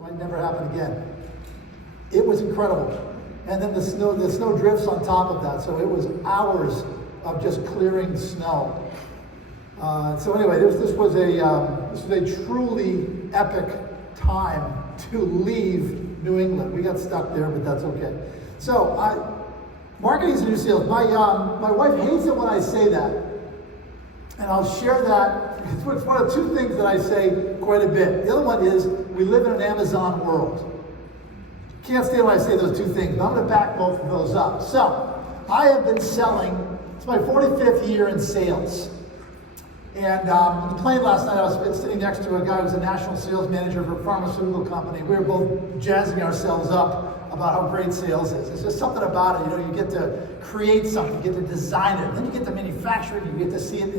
It might never happen again. It was incredible. And then the snow drifts on top of that, so it was hours of just clearing snow. So anyway, this was a truly epic time to leave New England. We got stuck there, but that's okay. So marketing is new sales. My wife hates it when I say that, and I'll share that. It's one of two things that I say quite a bit. The other one is we live in an Amazon world. Can't stand when I say those two things, but I'm going to back both of those up. So I have been selling. It's my 45th year in sales. And on the plane last night, I was sitting next to a guy who was a national sales manager for a pharmaceutical company. We were both jazzing ourselves up about how great sales is. It's just something about it. You get to create something, you get to design it, then you get to manufacture it, you get to see it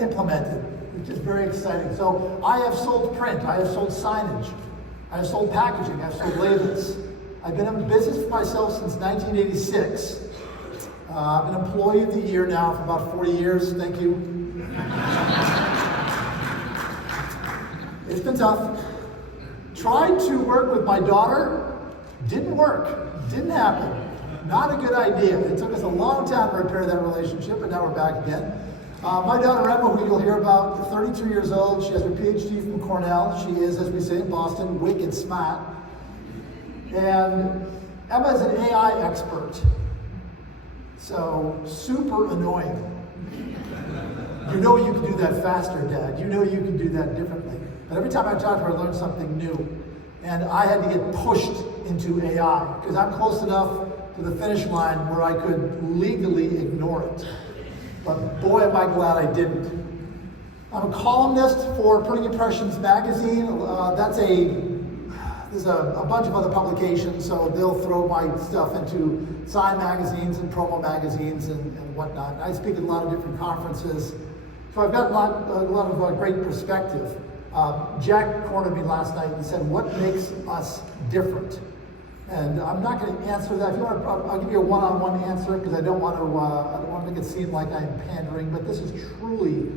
implemented, which is very exciting. So I have sold print, I have sold signage, I have sold packaging, I've sold labels. I've been in business for myself since 1986. I've been Employee of the Year now for about 40 years. Thank you. It's been tough. Tried to work with my daughter, didn't work, didn't happen. Not a good idea. It took us a long time to repair that relationship, but now we're back again. My daughter Emma, who you'll hear about, 32 years old. She has her PhD from Cornell. She is, as we say in Boston, wicked smart. And Emma is an AI expert. So super annoying. You know you can do that faster, Dad. You know you can do that differently. But every time I talk to her, I learn something new. And I had to get pushed into AI because I'm close enough to the finish line where I could legally ignore it. But boy, am I glad I didn't. I'm a columnist for Printing Impressions magazine. There's a bunch of other publications, so they'll throw my stuff into sign magazines and promo magazines and whatnot. I speak at a lot of different conferences, so I've got a lot of great perspective. Jack cornered me last night and said, "What makes us different?" And I'm not going to answer that. If you want, I'll give you a one-on-one answer because I don't want to make it seem like I'm pandering. But this is truly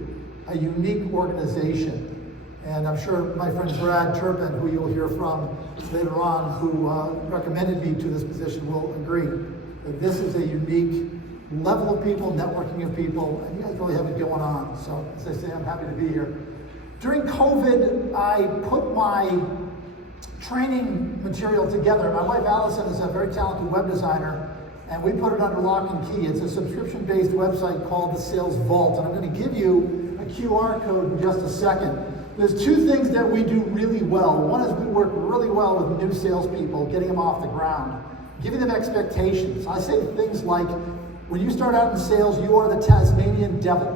a unique organization. And I'm sure my friend Brad Turpin, who you'll hear from later on, who recommended me to this position, will agree that this is a unique level of people, networking of people, and you guys really have it going on. So, as I say, I'm happy to be here. During COVID, I put my training material together. My wife Allison is a very talented web designer, and we put it under lock and key. It's a subscription-based website called the Sales Vault, and I'm going to give you a QR code in just a second. There's two things that we do really well. One is we work really well with new salespeople, getting them off the ground, giving them expectations. I say things like, when you start out in sales, you are the Tasmanian devil.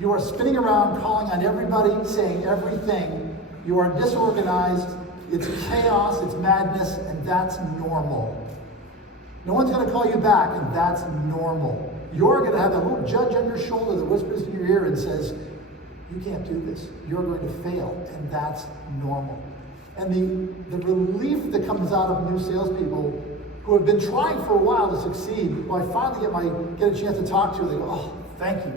You are spinning around, calling on everybody, saying everything. You are disorganized, it's chaos, it's madness, and that's normal. No one's going to call you back, and that's normal. You're going to have that little judge on your shoulder that whispers in your ear and says, you can't do this. You're going to fail, and that's normal. And the relief that comes out of new salespeople who have been trying for a while to succeed, who I finally get a chance to talk to, they go, "Oh, thank you.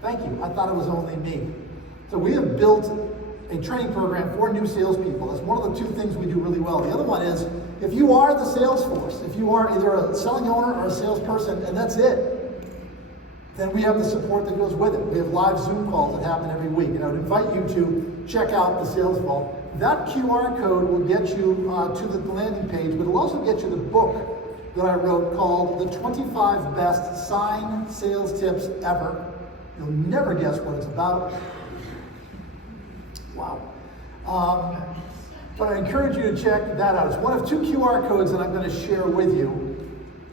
Thank you. I thought it was only me." So we have built a training program for new salespeople. That's one of the two things we do really well. The other one is, if you are the sales force, if you are either a selling owner or a salesperson, and that's it, then we have the support that goes with it. We have live Zoom calls that happen every week. And I would invite you to check out the Sales Vault. That QR code will get you to the landing page, but it'll also get you the book that I wrote called The 25 Best Sign Sales Tips Ever. You'll never guess what it's about. Wow. But I encourage you to check that out. It's one of two QR codes that I'm going to share with you.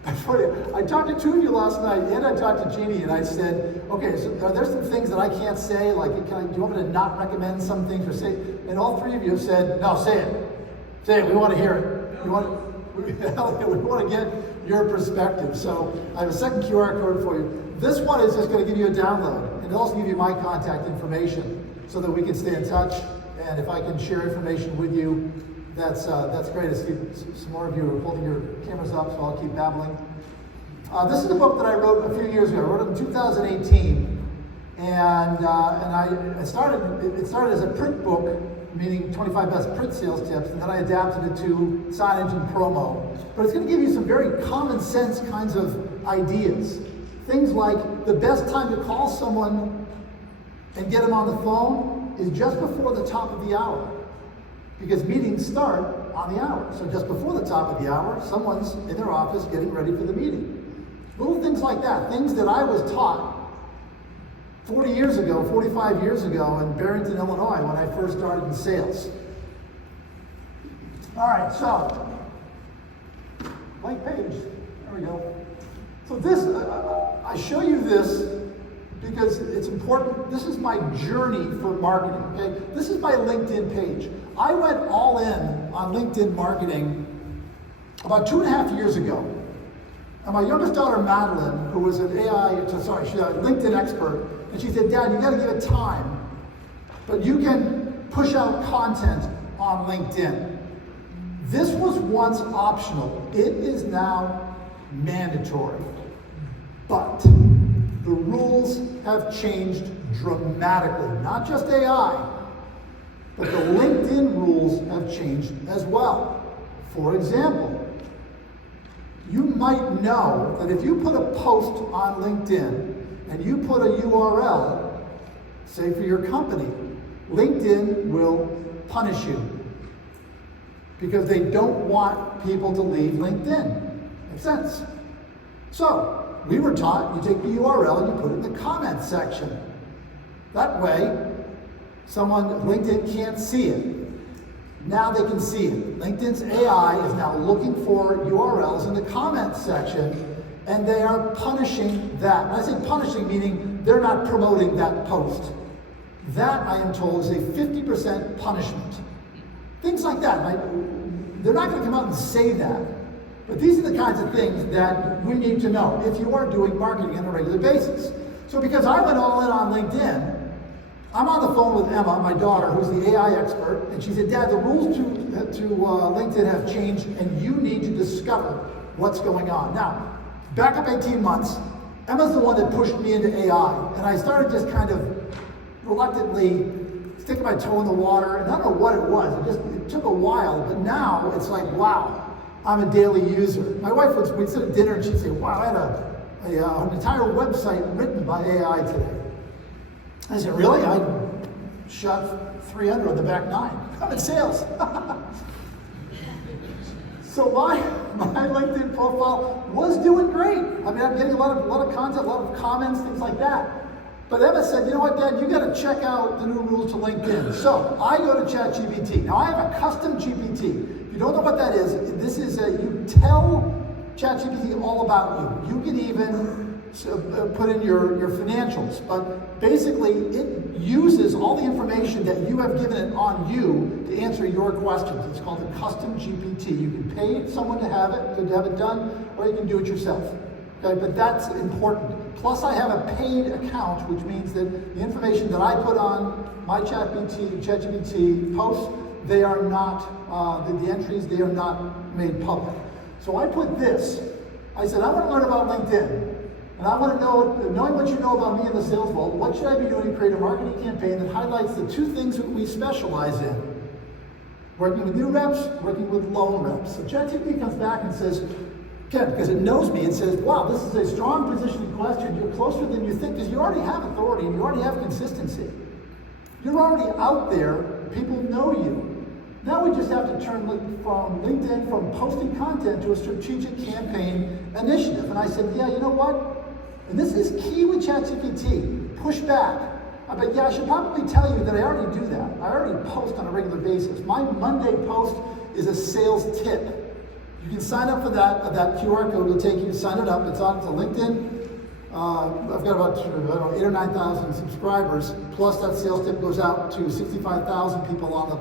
I talked to two of you last night, and I talked to Jeannie, and I said, okay, so are there some things that I can't say? Like, do you want me to not recommend some things or say? And all three of you have said, no, say it. Say it. We want to hear it. We want to get your perspective. So I have a second QR code for you. This one is just going to give you a download, and it'll also give you my contact information so that we can stay in touch. And if I can share information with you, that's great. I see some more of you are holding your cameras up, so I'll keep babbling. This is a book that I wrote a few years ago. I wrote it in 2018, and it started as a print book meaning 25 best print sales tips, and then I adapted it to signage and promo. But it's going to give you some very common sense kinds of ideas. Things like the best time to call someone and get them on the phone is just before the top of the hour, because meetings start on the hour. So just before the top of the hour, someone's in their office getting ready for the meeting. Little things like that, things that I was taught 40 years ago, 45 years ago in Barrington, Illinois, when I first started in sales. All right, so, blank page, there we go. So this, I show you this because it's important. This is my journey for marketing, okay? This is my LinkedIn page. I went all in on LinkedIn marketing about 2.5 years ago. And my youngest daughter, Madeline, who was an she's a LinkedIn expert, and she said, Dad, you gotta give it time, but you can push out content on LinkedIn. This was once optional. It is now mandatory. But the rules have changed dramatically. Not just AI, but the LinkedIn rules have changed as well. For example, you might know that if you put a post on LinkedIn and you put a URL, say for your company, LinkedIn will punish you because they don't want people to leave LinkedIn. Makes sense? So, we were taught you take the URL and you put it in the comments section. That way, LinkedIn can't see it. Now they can see it. LinkedIn's AI is now looking for URLs in the comments section, and they are punishing that. And I say punishing, meaning they're not promoting that post. That, I am told, is a 50% punishment. Things like that. They're not going to come out and say that. But these are the kinds of things that we need to know if you are doing marketing on a regular basis. So because I went all in on LinkedIn, I'm on the phone with Emma, my daughter, who's the AI expert, and she said, Dad, the rules to LinkedIn have changed, and you need to discover what's going on. Now, back up 18 months, Emma's the one that pushed me into AI, and I started just kind of reluctantly sticking my toe in the water, and I don't know what it was. It took a while, but now it's like, wow, I'm a daily user. My wife we'd sit at dinner, and she'd say, wow, I had an entire website written by AI today. I said, really? I shot 300 on the back 9. I'm in sales. So my LinkedIn profile was doing great. I mean, I'm getting a lot of content, a lot of comments, things like that. But Emma said, you know what, Dad, you got to check out the new rules to LinkedIn. So I go to ChatGPT. Now I have a custom GPT. If you don't know what that is, this is you tell ChatGPT all about you. You can even put in your financials, but basically it uses all the information that you have given it on you to answer your questions. It's called a custom GPT. You can pay someone to have it done, or you can do it yourself. Okay, but that's important. Plus, I have a paid account, which means that the information that I put on my ChatGPT posts, they are not the entries. They are not made public. So I put this. I said I want to learn about LinkedIn. And I want to know, knowing what you know about me in the sales world, what should I be doing to create a marketing campaign that highlights the two things that we specialize in? Working with new reps, working with lone reps. So ChatGPT comes back and says, Ken, because it knows me, it says, wow, this is a strong positioning question. You're closer than you think because you already have authority and you already have consistency. You're already out there. People know you. Now we just have to turn from LinkedIn from posting content to a strategic campaign initiative. And I said, yeah, you know what? And this is key with ChatGPT. Push back. But yeah, I should probably tell you that I already do that. I already post on a regular basis. My Monday post is a sales tip. You can sign up for that. That QR code will take you to sign it up. It's on to LinkedIn. I've got about 8,000 or 9,000 subscribers. Plus, that sales tip goes out to 65,000 people on the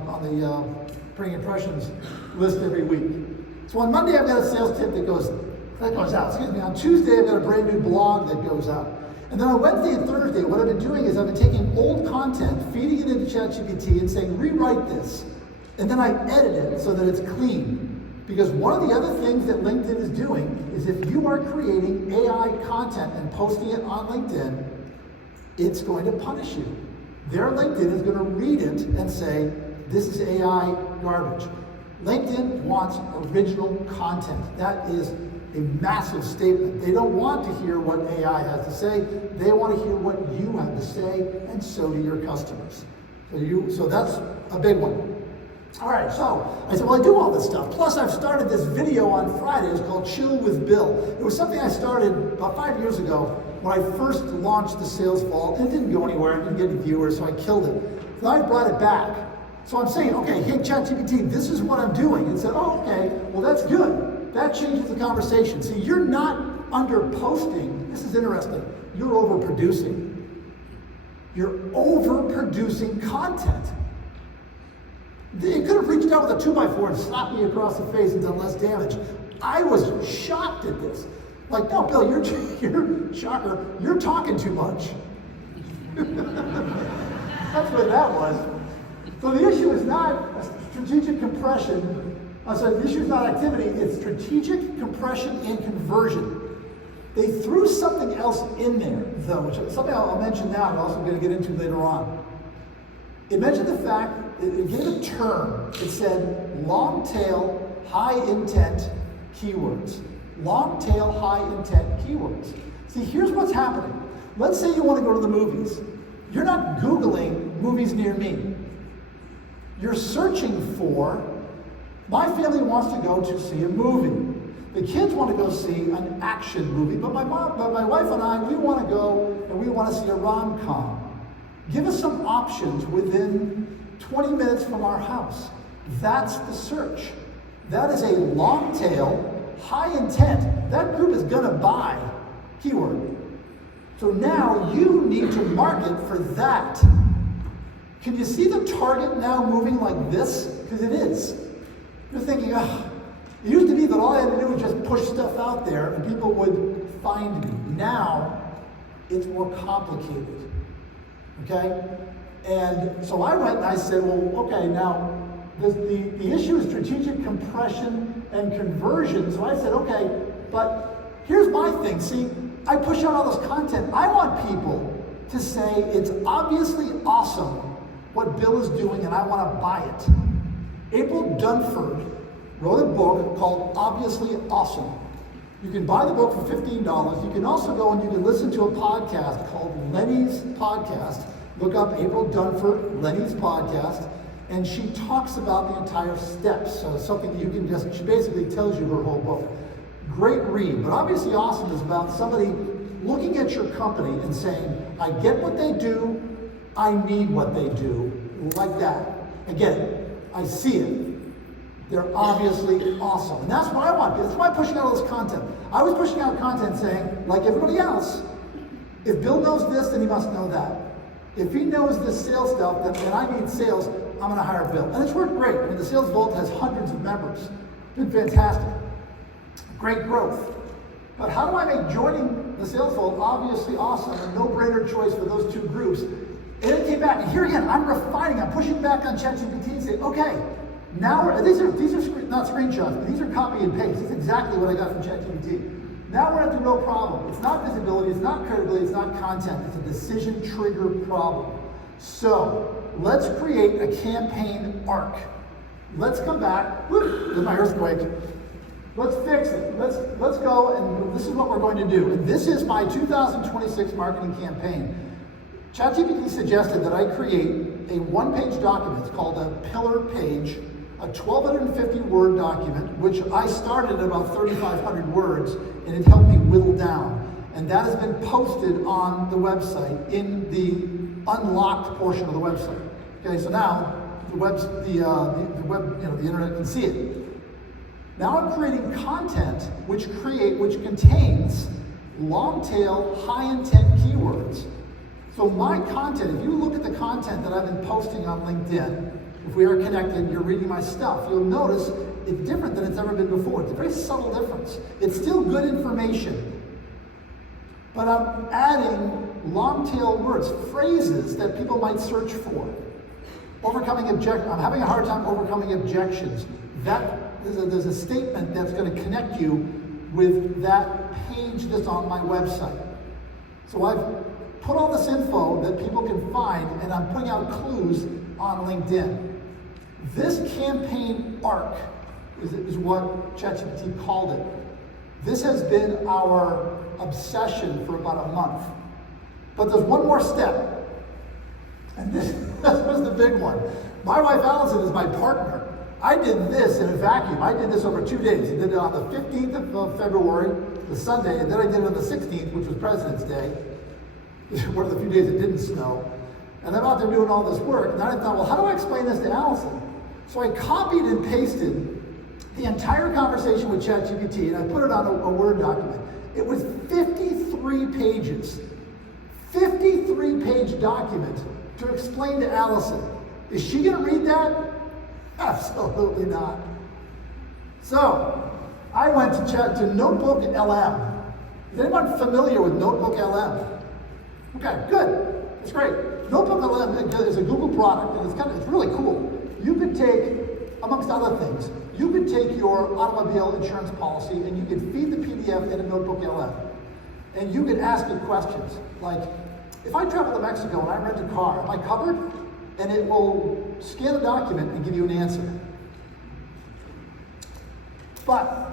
Printing Impressions list every week. So on Monday, I've got a sales tip that goes out. Excuse me. On Tuesday, I've got a brand new blog that goes out. And then on Wednesday and Thursday, what I've been doing is I've been taking old content, feeding it into ChatGPT, and saying, rewrite this. And then I edit it so that it's clean. Because one of the other things that LinkedIn is doing is if you are creating AI content and posting it on LinkedIn, it's going to punish you. Their LinkedIn is going to read it and say, This is AI garbage. LinkedIn wants original content. That is a massive statement. They don't want to hear what AI has to say. They want to hear what you have to say, and so do your customers. So that's a big one. All right, so I said, well, I do all this stuff. Plus, I've started this video on Fridays called Chill with Bill. It was something I started about 5 years ago when I first launched the Sales Vault. It didn't go anywhere. I didn't get any viewers, so I killed it. Then I brought it back. So I'm saying, okay, hey, ChatGPT, this is what I'm doing. And said, oh, okay, well, that's good. That changes the conversation. See, you're not under-posting. This is interesting. You're overproducing. You're overproducing content. It could have reached out with a 2x4 and slapped me across the face and done less damage. I was shocked at this. Like, no, Bill, you're shocker, you're talking too much. That's what that was. So the issue is not strategic compression. The issue is not activity, it's strategic compression and conversion. They threw something else in there, though, which is something I'll mention now and I'm also going to get into later on. It mentioned the fact, it gave a term. It said long tail, high intent keywords. Long tail, high intent keywords. See, here's what's happening. Let's say you want to go to the movies. You're not Googling movies near me. You're searching for, my family wants to go to see a movie. The kids want to go see an action movie, but my wife and I, we want to go and we want to see a rom-com. Give us some options within 20 minutes from our house. That's the search. That is a long tail, high intent. That group is going to buy keyword. So now you need to market for that. Can you see the target now moving like this? Because it is. You're thinking, oh, it used to be that all I had to do was just push stuff out there and people would find me. Now, it's more complicated. Okay? And so I went and I said, well, okay, now the issue is strategic compression and conversion. So I said, okay, but here's my thing. See, I push out all this content. I want people to say it's obviously awesome what Bill is doing and I want to buy it. April Dunford wrote a book called Obviously Awesome. You can buy the book for $15. You can also go and you can listen to a podcast called Lenny's Podcast. Look up April Dunford, Lenny's Podcast, and she talks about the entire steps. So it's something you can just, she basically tells you her whole book. Great read, but Obviously Awesome is about somebody looking at your company and saying, I get what they do, I need what they do, like that. I get it, I see it. They're obviously awesome. And that's what I want. That's why I'm pushing out all this content. I was pushing out content saying, like everybody else, if Bill knows this, then he must know that. If he knows this sales stuff, then I need sales, I'm going to hire Bill. And it's worked great. I mean, the Sales Vault has hundreds of members. It's been fantastic. Great growth. But how do I make joining the Sales Vault obviously awesome, a no-brainer choice for those two groups? And it came back. And here again, I'm refining. I'm pushing back on ChatGPT and saying, okay, now these are not screenshots, but these are copy and paste. It's exactly what I got from ChatGPT. Now we're at the real problem. It's not visibility, it's not credibility, it's not content. It's a decision trigger problem. So let's create a campaign arc. Let's come back. Whoop, there's my earthquake. Let's fix it. Let's go, and this is what we're going to do. And this is my 2026 marketing campaign. ChatGPT suggested that I create a one-page document. It's called a pillar page, a 1,250 word document, which I started at about 3,500 words, and it helped me whittle down. And that has been posted on the website in the unlocked portion of the website. Okay, so now the internet can see it. Now I'm creating content which contains long tail, high intent keywords. So my content, if you look at the content that I've been posting on LinkedIn, if we are connected, you're reading my stuff, you'll notice it's different than it's ever been before. It's a very subtle difference. It's still good information, but I'm adding long tail words, phrases that people might search for. I'm having a hard time overcoming objections. There's a statement that's going to connect you with that page that's on my website. So I've put all this info that people can find, and I'm putting out clues on LinkedIn. This campaign arc is what ChatGPT called it. This has been our obsession for about a month. But there's one more step. And this was the big one. My wife Allison is my partner. I did this in a vacuum. I did this over 2 days. I did it on the 15th of February, the Sunday, and then I did it on the 16th, which was President's Day. One of the few days it didn't snow. And I'm out there doing all this work. And then I thought, well, how do I explain this to Allison? So I copied and pasted the entire conversation with ChatGPT, and I put it on a Word document. It was 53 pages. 53-page document to explain to Allison. Is she going to read that? Absolutely not. So I went to Notebook LM. Is anyone familiar with Notebook LM? Okay, good. It's great. Notebook LM is a Google product, and it's really cool. You could take, amongst other things, you could take your automobile insurance policy and you could feed the PDF in a Notebook LM. And you could ask it questions like, if I travel to Mexico and I rent a car, am I covered? And it will scan the document and give you an answer. But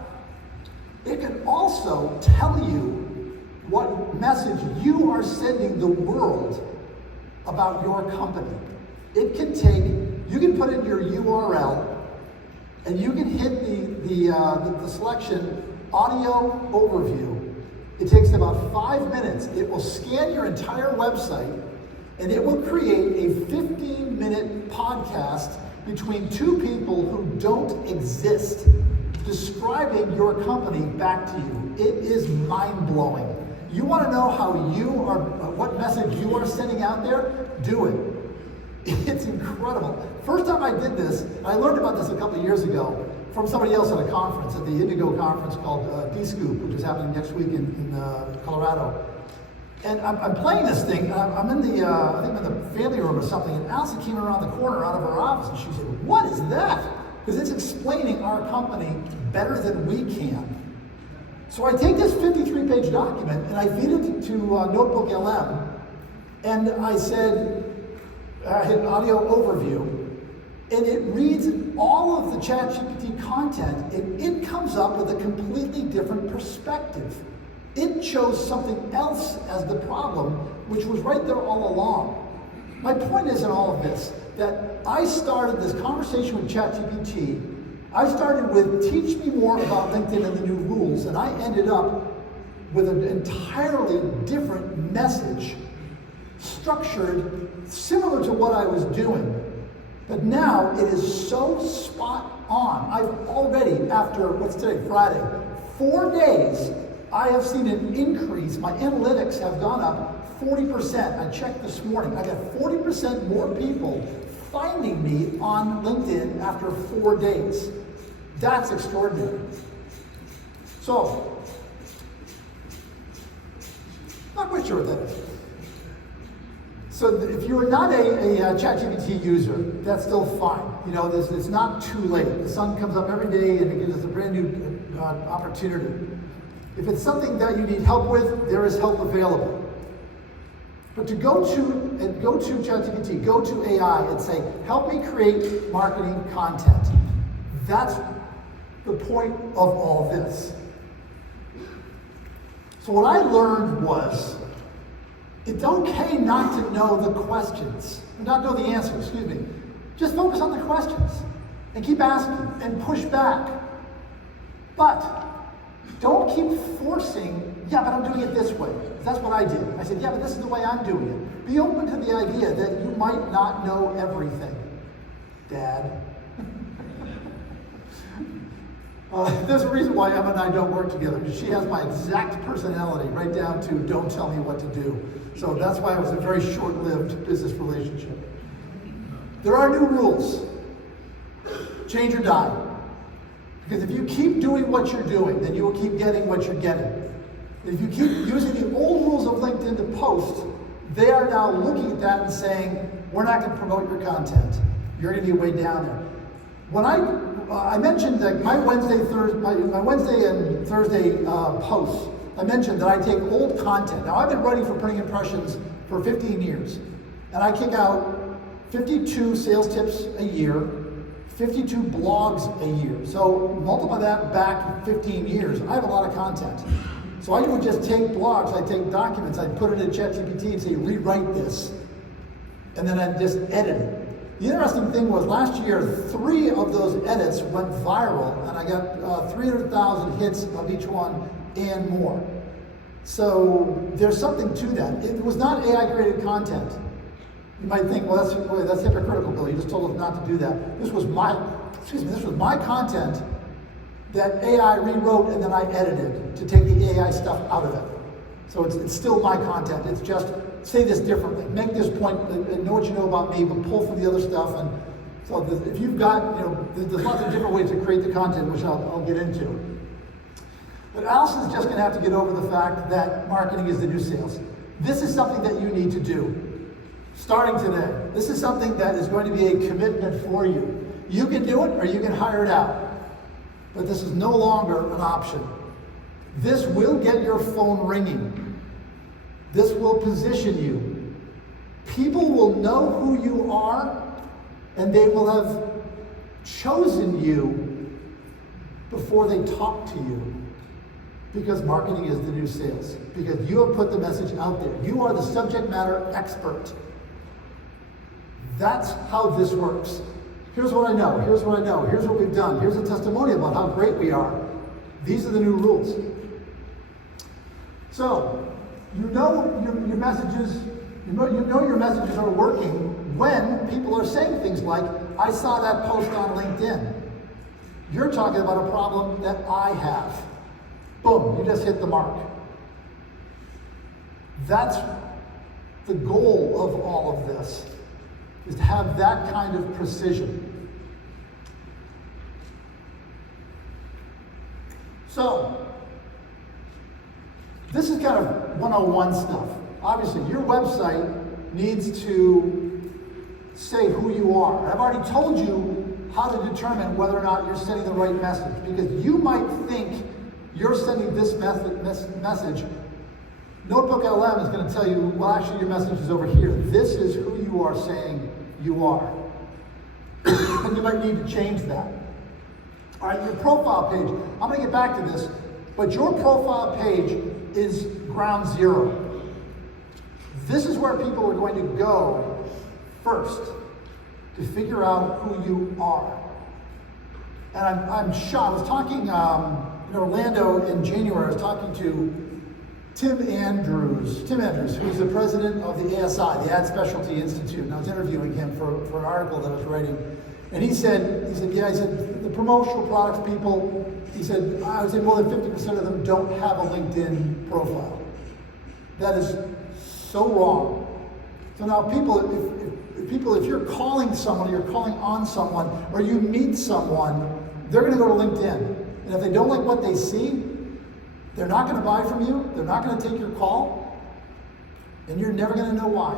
it can also tell you what message you are sending the world about your company. It can take, you can put in your URL and you can hit the selection audio overview. It takes about 5 minutes. It will scan your entire website and it will create a 15-minute podcast between two people who don't exist, describing your company back to you. It is mind-blowing. You want to know how you are, what message you are sending out there? Do it. It's incredible. First time I did this, I learned about this a couple of years ago from somebody else at a conference, at the Indigo conference called D-Scoop, which is happening next week in Colorado. And I'm playing this thing, I'm in the, I think I'm in the family room or something, and Allison came around the corner out of her office and she said, what is that? Because it's explaining our company better than we can. So I take this 53-page document and I feed it to Notebook LM, and I said, I hit audio overview, and it reads all of the ChatGPT content, and it comes up with a completely different perspective. It chose something else as the problem, which was right there all along. My point is in all of this, that I started this conversation with ChatGPT. I started with teach me more about LinkedIn and the new rules, and I ended up with an entirely different message, structured similar to what I was doing. But now it is so spot on. I've already, after, what's today, Friday, 4 days, I have seen an increase. My analytics have gone up 40%. I checked this morning. I got 40% more people finding me on LinkedIn after 4 days. That's extraordinary. So, not quite sure what that is. So if you're not a ChatGPT user, that's still fine. You know, it's not too late. The sun comes up every day and it gives us a brand new opportunity. If it's something that you need help with, there is help available. But to go to ChatGPT, go to AI and say, help me create marketing content. That's the point of all this. So what I learned was, it's okay not to know the questions, not know the answers, excuse me. Just focus on the questions and keep asking and push back. But don't keep forcing, yeah, but I'm doing it this way. That's what I did. I said, yeah, but this is the way I'm doing it. Be open to the idea that you might not know everything, Dad. There's a reason why Emma and I don't work together. She has my exact personality, right down to don't tell me what to do. So that's why it was a very short-lived business relationship. There are new rules. Change or die. Because if you keep doing what you're doing, then you will keep getting what you're getting. And if you keep using the old rules of LinkedIn to post, they are now looking at that and saying, we're not going to promote your content. You're going to be way down there. When I mentioned that my Wednesday and Thursday posts, I mentioned that I take old content. Now I've been writing for Printing Impressions for 15 years, and I kick out 52 sales tips a year, 52 blogs a year. So multiply that back 15 years. I have a lot of content. So I would just take blogs, I'd take documents, I'd put it in ChatGPT and say, rewrite this. And then I'd just edit it. The interesting thing was last year, 3 of those edits went viral, and I got 300,000 hits of each one and more. So there's something to that. It was not AI-created content. You might think, well, that's hypocritical, Bill. You just told us not to do that. This was my content that AI rewrote and then I edited to take the AI stuff out of it. So it's still my content. It's just, say this differently. Make this point, and know what you know about me, but pull from the other stuff. And so if you've got, there's lots of different ways to create the content, which I'll get into. But Allison's just gonna have to get over the fact that marketing is the new sales. This is something that you need to do, starting today. This is something that is going to be a commitment for you. You can do it or you can hire it out. But this is no longer an option. This will get your phone ringing. This will position you. People will know who you are, and they will have chosen you before they talk to you. Because marketing is the new sales. Because you have put the message out there. You are the subject matter expert. That's how this works. Here's what I know, here's what I know, here's what we've done, here's a testimonial about how great we are. These are the new rules. So, you know your messages, you know your messages are working when people are saying things like, I saw that post on LinkedIn. You're talking about a problem that I have. Boom, you just hit the mark. That's the goal of all of this, is to have that kind of precision. So, this is kind of 101 stuff. Obviously, your website needs to say who you are. I've already told you how to determine whether or not you're sending the right message, because you might think you're sending this message. Notebook LM is going to tell you, well, actually, your message is over here. This is who you are saying you are. And you might need to change that. All right, your profile page. I'm going to get back to this, but your profile page is ground zero. This is where people are going to go first to figure out who you are. And I'm shocked. I was talking in Orlando in January. I was talking to Tim Andrews, who's the president of the ASI, the Ad Specialty Institute, and I was interviewing him for an article that I was writing. And he said, the promotional products people, I would say more than 50% of them don't have a LinkedIn profile. That is so wrong. So now if you're calling someone, you're calling on someone, or you meet someone, they're gonna go to LinkedIn. And if they don't like what they see, they're not gonna buy from you, they're not gonna take your call, and you're never gonna know why.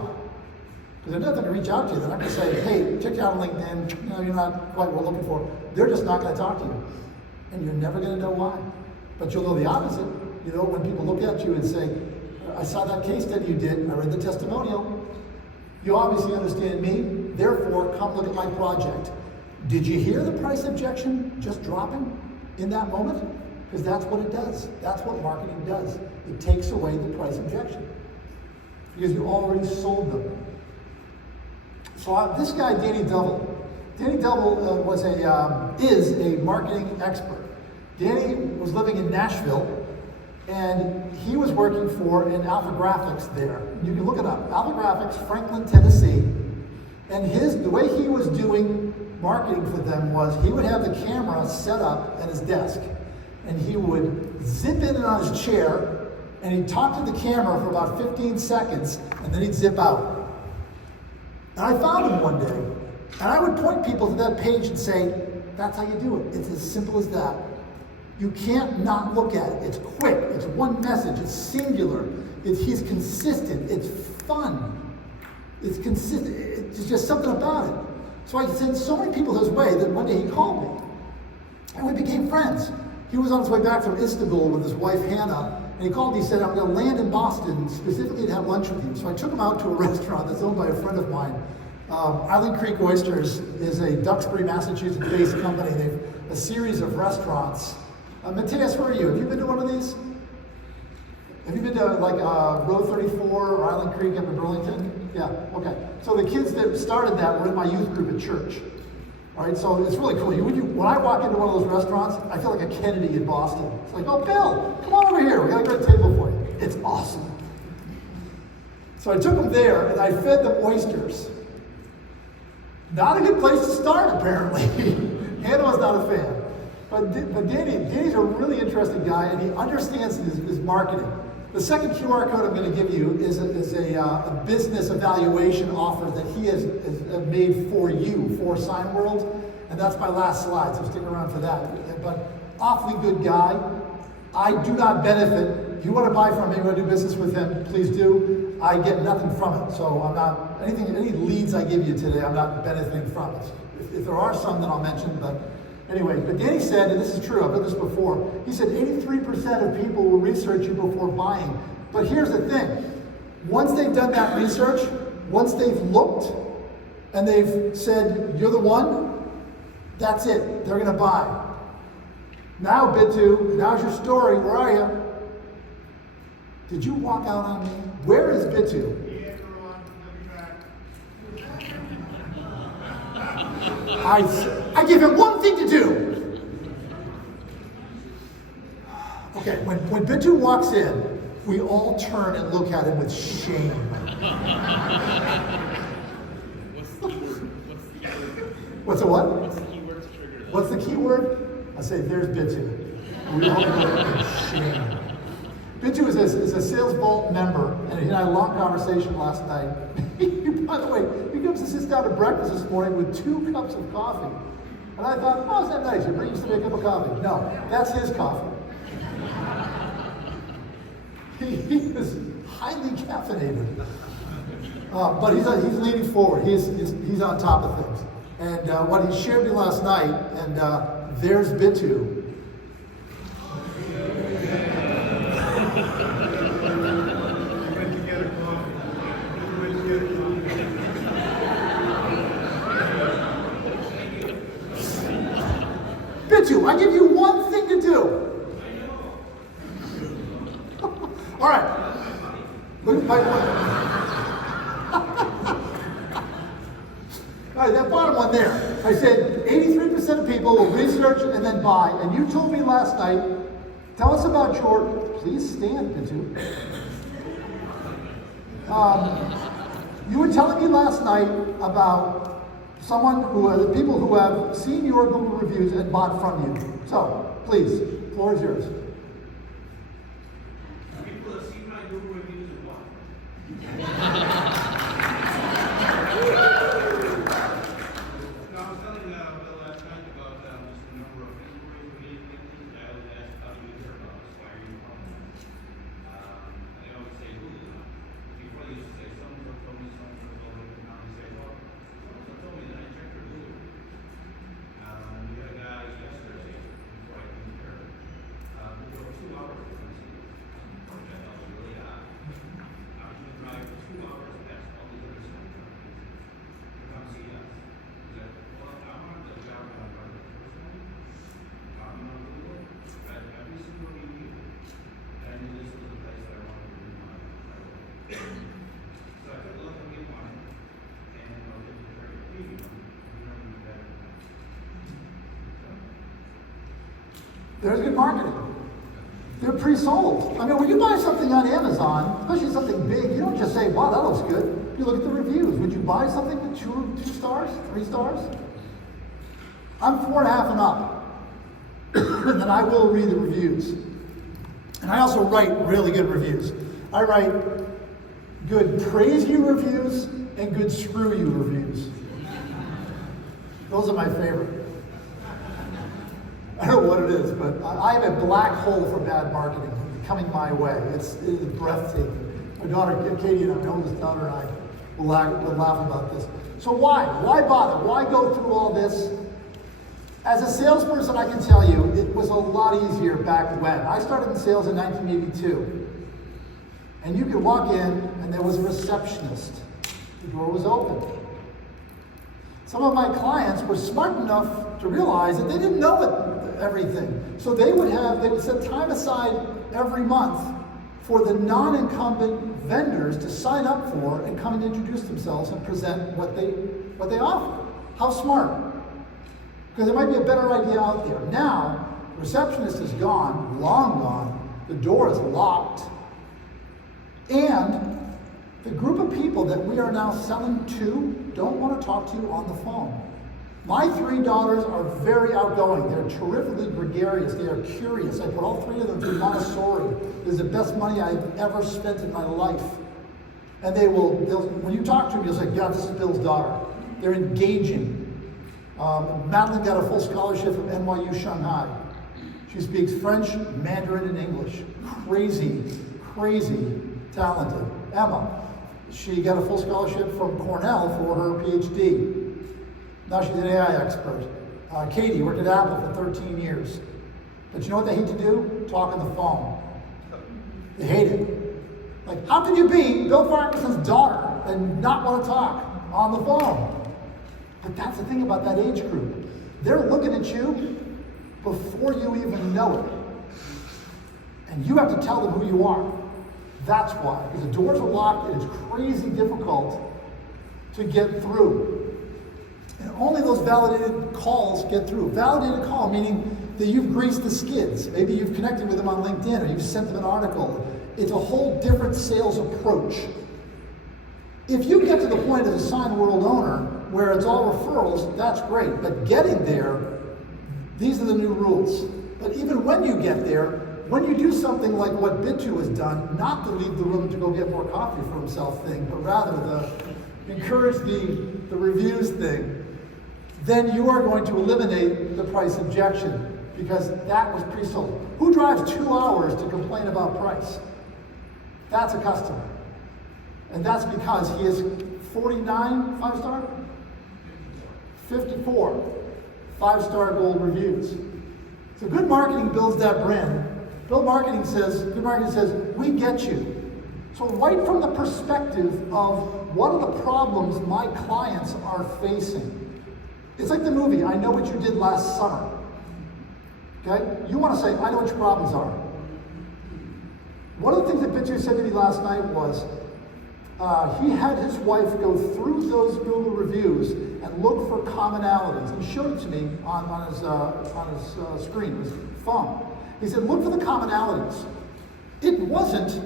Because they're not going to reach out to you. They're not going to say, hey, check you out on LinkedIn. You're not quite what we're looking for. They're just not going to talk to you. And you're never going to know why. But you'll know the opposite. When people look at you and say, I saw that case study you did. I read the testimonial. You obviously understand me. Therefore, come look at my project. Did you hear the price objection just dropping in that moment? Because that's what it does. That's what marketing does. It takes away the price objection. Because you already sold them. So this guy, Danny Double. Danny Double is a marketing expert. Danny was living in Nashville, and he was working for an Alpha Graphics there. You can look it up. Alpha Graphics, Franklin, Tennessee. And the way he was doing marketing for them was he would have the camera set up at his desk, and he would zip in and on his chair, and he'd talk to the camera for about 15 seconds, and then he'd zip out. And I found him one day, and I would point people to that page and say, that's how you do it. It's as simple as that. You can't not look at it. It's quick. It's one message. It's singular. He's consistent. It's fun. It's consistent. It's just something about it. So I sent so many people his way that one day he called me, and we became friends. He was on his way back from Istanbul with his wife, Hannah, and he called me and said, I'm going to land in Boston specifically to have lunch with you. So I took him out to a restaurant that's owned by a friend of mine Island Creek Oysters is a Duxbury, Massachusetts-based company. They've a series of restaurants. Matthias, where are you? Have you been to one of these? Have you been to like Road 34 or Island Creek up in Burlington? Yeah, okay. So the kids that started that were in my youth group at church. All right, so it's really cool. When I walk into one of those restaurants, I feel like a Kennedy in Boston. It's like, oh, Bill, come on over here. We got a great table for you. It's awesome. So I took them there and I fed them oysters. Not a good place to start, apparently. Hannah was not a fan. But Danny's a really interesting guy, and he understands his marketing. The second QR code I'm going to give you is a business evaluation offer that he has made for you, for Signworld, and that's my last slide, so stick around for that. But awfully good guy. I do not benefit. If you want to buy from him, you want to do business with him, please do. I get nothing from it, so I'm not, any leads I give you today, I'm not benefiting from it. If there are some, then I'll mention, but anyway, but Danny said, and this is true, I've done this before, he said 83% of people will research you before buying. But here's the thing, once they've done that research, once they've looked, and they've said, you're the one, that's it, they're gonna buy. Now, Bit2, now's your story, where are you? Did you walk out on me? Where is Bit2? I give him one thing to do. Okay, when Bit2 walks in, we all turn and look at him with shame. What's the what? What's the keyword to trigger that? What's the keyword? I say, there's Bit2. We all look with shame. Bit2 is a Sales Vault member, and he and I had a long conversation last night. By the way, he comes and sits down to breakfast this morning with 2 cups of coffee. And I thought, oh, isn't that nice? He brings me a cup of coffee. No, that's his coffee. He is highly caffeinated. But he's leaning forward. He's on top of things. And what he shared me last night, and there's Bit2. Bit2, I give you one thing to do. All right. Look at my one. All right, that bottom one there. I said 83% of people will research and then buy. And you told me last night, tell us about your, please stand, Bit2. You were telling me last night about the people who have seen your Google reviews and bought from you. So, please, the floor is yours. People have seen my Google reviews and bought. No, I was telling Bill last night about just the number of inquiries we get. I was asked how do you hear about us? Why are you calling us? They always say Google. Before they used to say someone told me, someone told me, and now they say, well, someone told me that I checked your Google. We had a guy yesterday before I came here. We drove 2 hours to come see us. That was really odd. I was going to drive 2 hours past all the other stuff to come see us. He said, well, I want the job on my personally. I'm on Google. Every single review. I knew this was a place that I wanted to do my life. So I took a look at what we wanted, and I was able to carry a preview of it. There's good marketing. They're pre-sold. I mean, when you buy something on Amazon, especially something big, you don't just say, wow, that looks good. You look at the reviews. Would you buy something with 2 stars, 3 stars? I'm 4.5 and up. And then I will read the reviews. And I also write really good reviews. I write good praise you reviews and good screw you reviews. Those are my favorite. I don't know what it is, but I have a black hole for bad marketing coming my way. It is breathtaking. My daughter, Katie, and my oldest daughter, and I will laugh about this. So why? Why bother? Why go through all this? As a salesperson, I can tell you, it was a lot easier back when. I started in sales in 1982. And you could walk in, and there was a receptionist. The door was open. Some of my clients were smart enough to realize that they didn't know everything. So they would set time aside every month for the non-incumbent vendors to sign up for and come and introduce themselves and present what they offer. How smart. Because there might be a better idea out there. Now, the receptionist is gone, long gone, the door is locked, and the group of people that we are now selling to don't want to talk to you on the phone. My 3 daughters are very outgoing. They're terrifically gregarious. They are curious. I put all 3 of them through Montessori. It's the best money I've ever spent in my life. And when you talk to them, you'll say, God, this is Bill's daughter. They're engaging. Madeline got a full scholarship from NYU Shanghai. She speaks French, Mandarin, and English. Crazy, crazy talented. Emma, she got a full scholarship from Cornell for her PhD. Now she's an AI expert. Katie worked at Apple for 13 years. But you know what they hate to do? Talk on the phone. They hate it. Like, how can you be Bill Farquharson's daughter and not want to talk on the phone? But that's the thing about that age group. They're looking at you before you even know it. And you have to tell them who you are. That's why. Because the doors are locked and it's crazy difficult to get through. And only those validated calls get through. Validated call meaning that you've greased the skids. Maybe you've connected with them on LinkedIn or you've sent them an article. It's a whole different sales approach. If you get to the point as a Signworld owner where it's all referrals, that's great. But getting there, these are the new rules. But even when you get there, when you do something like what Bitu has done, not the leave the room to go get more coffee for himself thing, but rather the encourage the reviews thing, then you are going to eliminate the price objection because that was pre-sold. Who drives 2 hours to complain about price? That's a customer. And that's because he is 49 5-star? 54 5-star gold reviews. So good marketing builds that brand. Good marketing says, we get you. So right from the perspective of what are the problems my clients are facing. It's like the movie, I Know What You Did Last Summer. Okay? You want to say, I know what your problems are. One of the things that Bitu said to me last night was, he had his wife go through those Google reviews and look for commonalities. He showed it to me on his screen, his phone. He said, look for the commonalities. It wasn't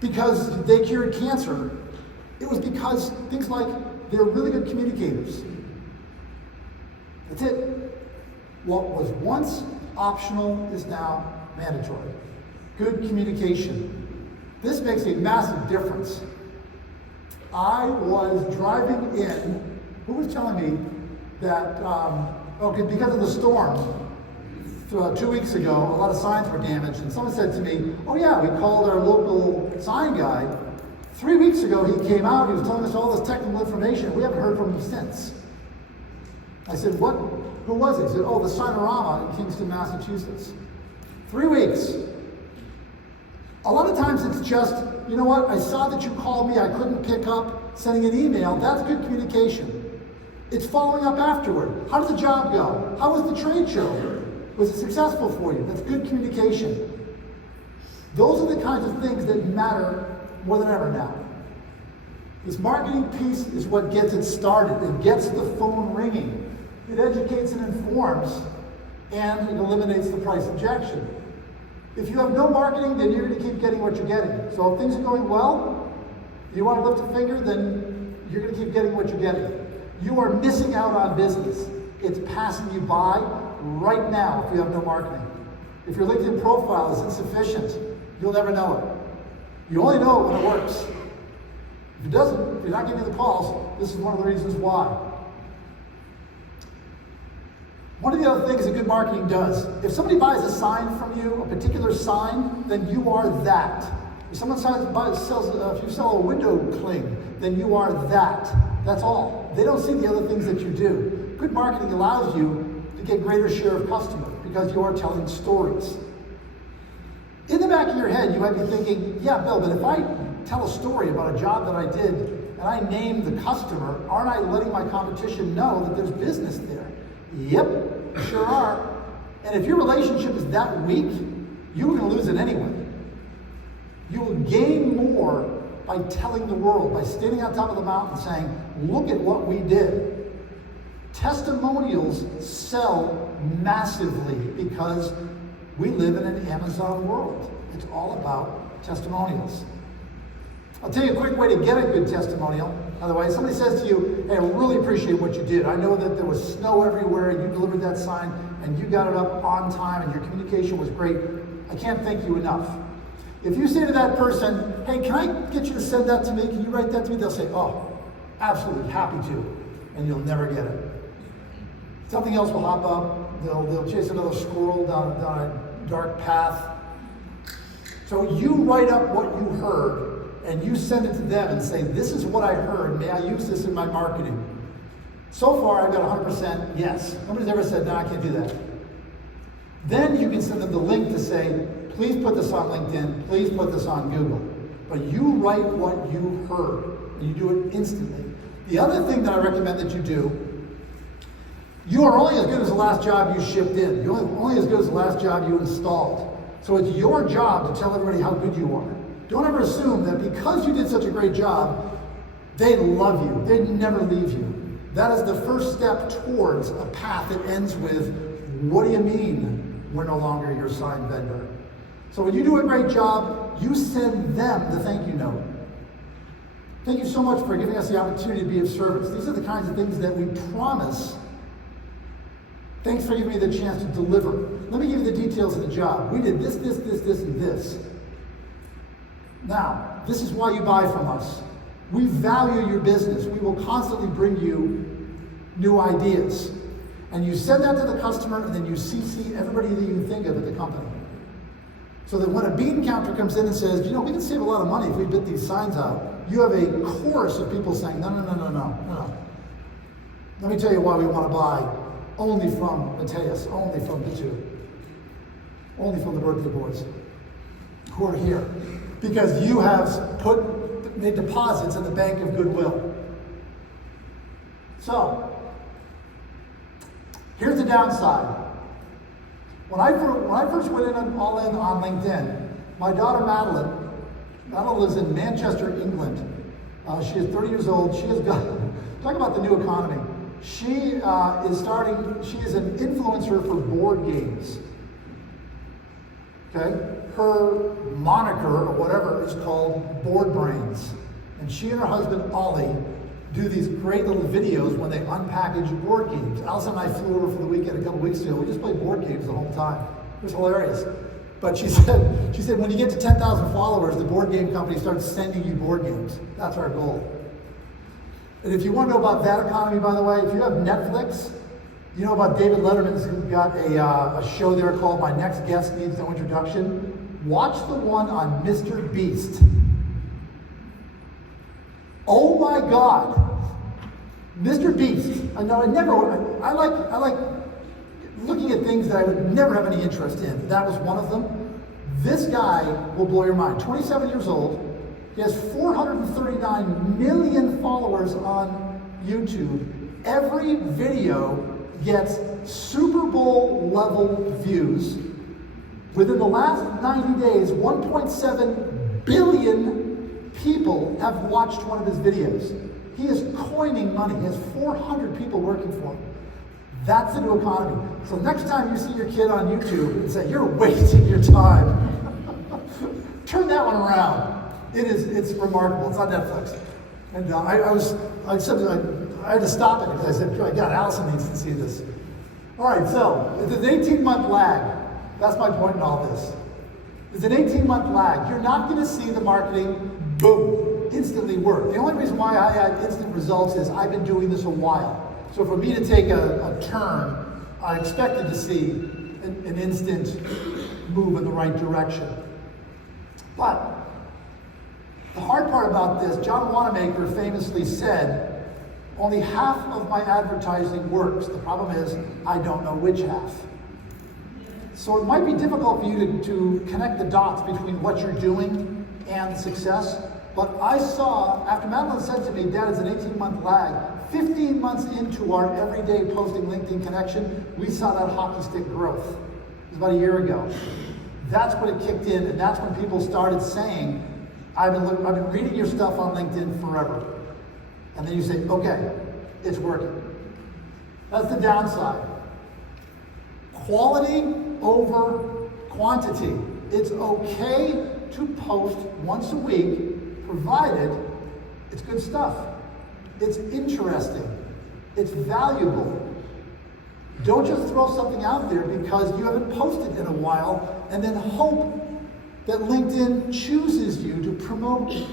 because they cured cancer. It was because things like they're really good communicators. That's it. What was once optional is now mandatory. Good communication. This makes a massive difference. I was driving in, who was telling me that, because of the storm, 2 weeks ago, a lot of signs were damaged, and someone said to me, oh yeah, we called our local sign guy. 3 weeks ago, he came out, he was telling us all this technical information. We haven't heard from him since. I said, what? Who was it? He said, oh, the Signorama in Kingston, Massachusetts. 3 weeks. A lot of times it's just, you know what, I saw that you called me, I couldn't pick up, sending an email, that's good communication. It's following up afterward. How did the job go? How was the trade show? Was it successful for you? That's good communication. Those are the kinds of things that matter more than ever now. This marketing piece is what gets it started. It gets the phone ringing. It educates and informs, and it eliminates the price objection. If you have no marketing, then you're going to keep getting what you're getting. So if things are going well, you want to lift a finger, then you're going to keep getting what you're getting. You are missing out on business. It's passing you by right now if you have no marketing. If your LinkedIn profile is insufficient, you'll never know it. You only know it when it works. If it doesn't, if you're not getting the calls, this is one of the reasons why. One of the other things that good marketing does, if somebody buys a sign from you, a particular sign, then you are that. If someone if you sell a window cling, then you are that. That's all. They don't see the other things that you do. Good marketing allows you to get greater share of customer because you are telling stories. In the back of your head, you might be thinking, yeah, Bill, but if I tell a story about a job that I did and I name the customer, aren't I letting my competition know that there's business there? Yep, sure are. And if your relationship is that weak, you're going to lose it anyway. You will gain more by telling the world, by standing on top of the mountain saying, look at what we did. Testimonials sell massively because we live in an Amazon world. It's all about testimonials. I'll tell you a quick way to get a good testimonial. By the way, somebody says to you, hey, I really appreciate what you did. I know that there was snow everywhere and you delivered that sign and you got it up on time and your communication was great. I can't thank you enough. If you say to that person, hey, can I get you to send that to me? Can you write that to me? They'll say, oh, absolutely, happy to. And you'll never get it. Something else will hop up. They'll chase another squirrel down a dark path. So you write up what you heard and you send it to them and say, this is what I heard. May I use this in my marketing? So far, I've got 100% yes. Nobody's ever said, no, I can't do that. Then you can send them the link to say, please put this on LinkedIn. Please put this on Google. But you write what you heard, and you do it instantly. The other thing that I recommend that you do, you are only as good as the last job you shipped in. You're only as good as the last job you installed. So it's your job to tell everybody how good you are. Don't ever assume that because you did such a great job, they love you. They'd never leave you. That is the first step towards a path that ends with, what do you mean we're no longer your sign vendor? So when you do a great job, you send them the thank you note. Thank you so much for giving us the opportunity to be of service. These are the kinds of things that we promise. Thanks for giving me the chance to deliver. Let me give you the details of the job. We did this, this, and this. Now, this is why you buy from us. We value your business. We will constantly bring you new ideas. And you send that to the customer, and then you CC everybody that you think of at the company. So that when a bean counter comes in and says, we can save a lot of money if we bid these signs out, you have a chorus of people saying, no. Let me tell you why we want to buy only from Mateus, only from Bitu, only from the birthday boys who are here. Because you have made deposits in the bank of goodwill. So, here's the downside. When I first went all in on LinkedIn, my daughter Madeline lives in Manchester, England. She is 30 years old. She has got, talk about the new economy. She is an influencer for board games. Okay? Her moniker or whatever is called Board Brains. And she and her husband Ollie do these great little videos when they unpackage board games. Allison and I flew over for the weekend a couple weeks ago. We just played board games the whole time. It was hilarious. But she said when you get to 10,000 followers, the board game company starts sending you board games. That's our goal. And if you want to know about that economy, by the way, if you have Netflix, you know about David Letterman's got a show there called My Next Guest Needs No Introduction. Watch the one on Mr. Beast. Oh my God. Mr. Beast. I like looking at things that I would never have any interest in. That was one of them. This guy will blow your mind. 27 years old. He has 439 million followers on YouTube. Every video gets Super Bowl level views. Within the last 90 days, 1.7 billion people have watched one of his videos. He is coining money. He has 400 people working for him. That's the new economy. So next time you see your kid on YouTube and say, you're wasting your time, turn that one around. It's remarkable. It's on Netflix. And I had to stop it because I said, God, Allison needs to see this. All right, so it's an 18-month lag. That's my point in all this. It's an 18-month lag. You're not going to see the marketing, boom, instantly work. The only reason why I had instant results is I've been doing this a while. So for me to take a turn, I expected to see an instant move in the right direction. But the hard part about this, John Wanamaker famously said, only half of my advertising works. The problem is, I don't know which half. So it might be difficult for you to connect the dots between what you're doing and success. But I saw, after Madeline said to me, Dad, it's an 18-month lag, 15 months into our everyday posting LinkedIn connection, we saw that hockey stick growth. It was about a year ago. That's when it kicked in, and that's when people started saying, I've been reading your stuff on LinkedIn forever. And then you say, okay, it's working. That's the downside. Quality over quantity. It's okay to post once a week, provided it's good stuff. It's interesting. It's valuable. Don't just throw something out there because you haven't posted in a while and then hope that LinkedIn chooses you to promote it.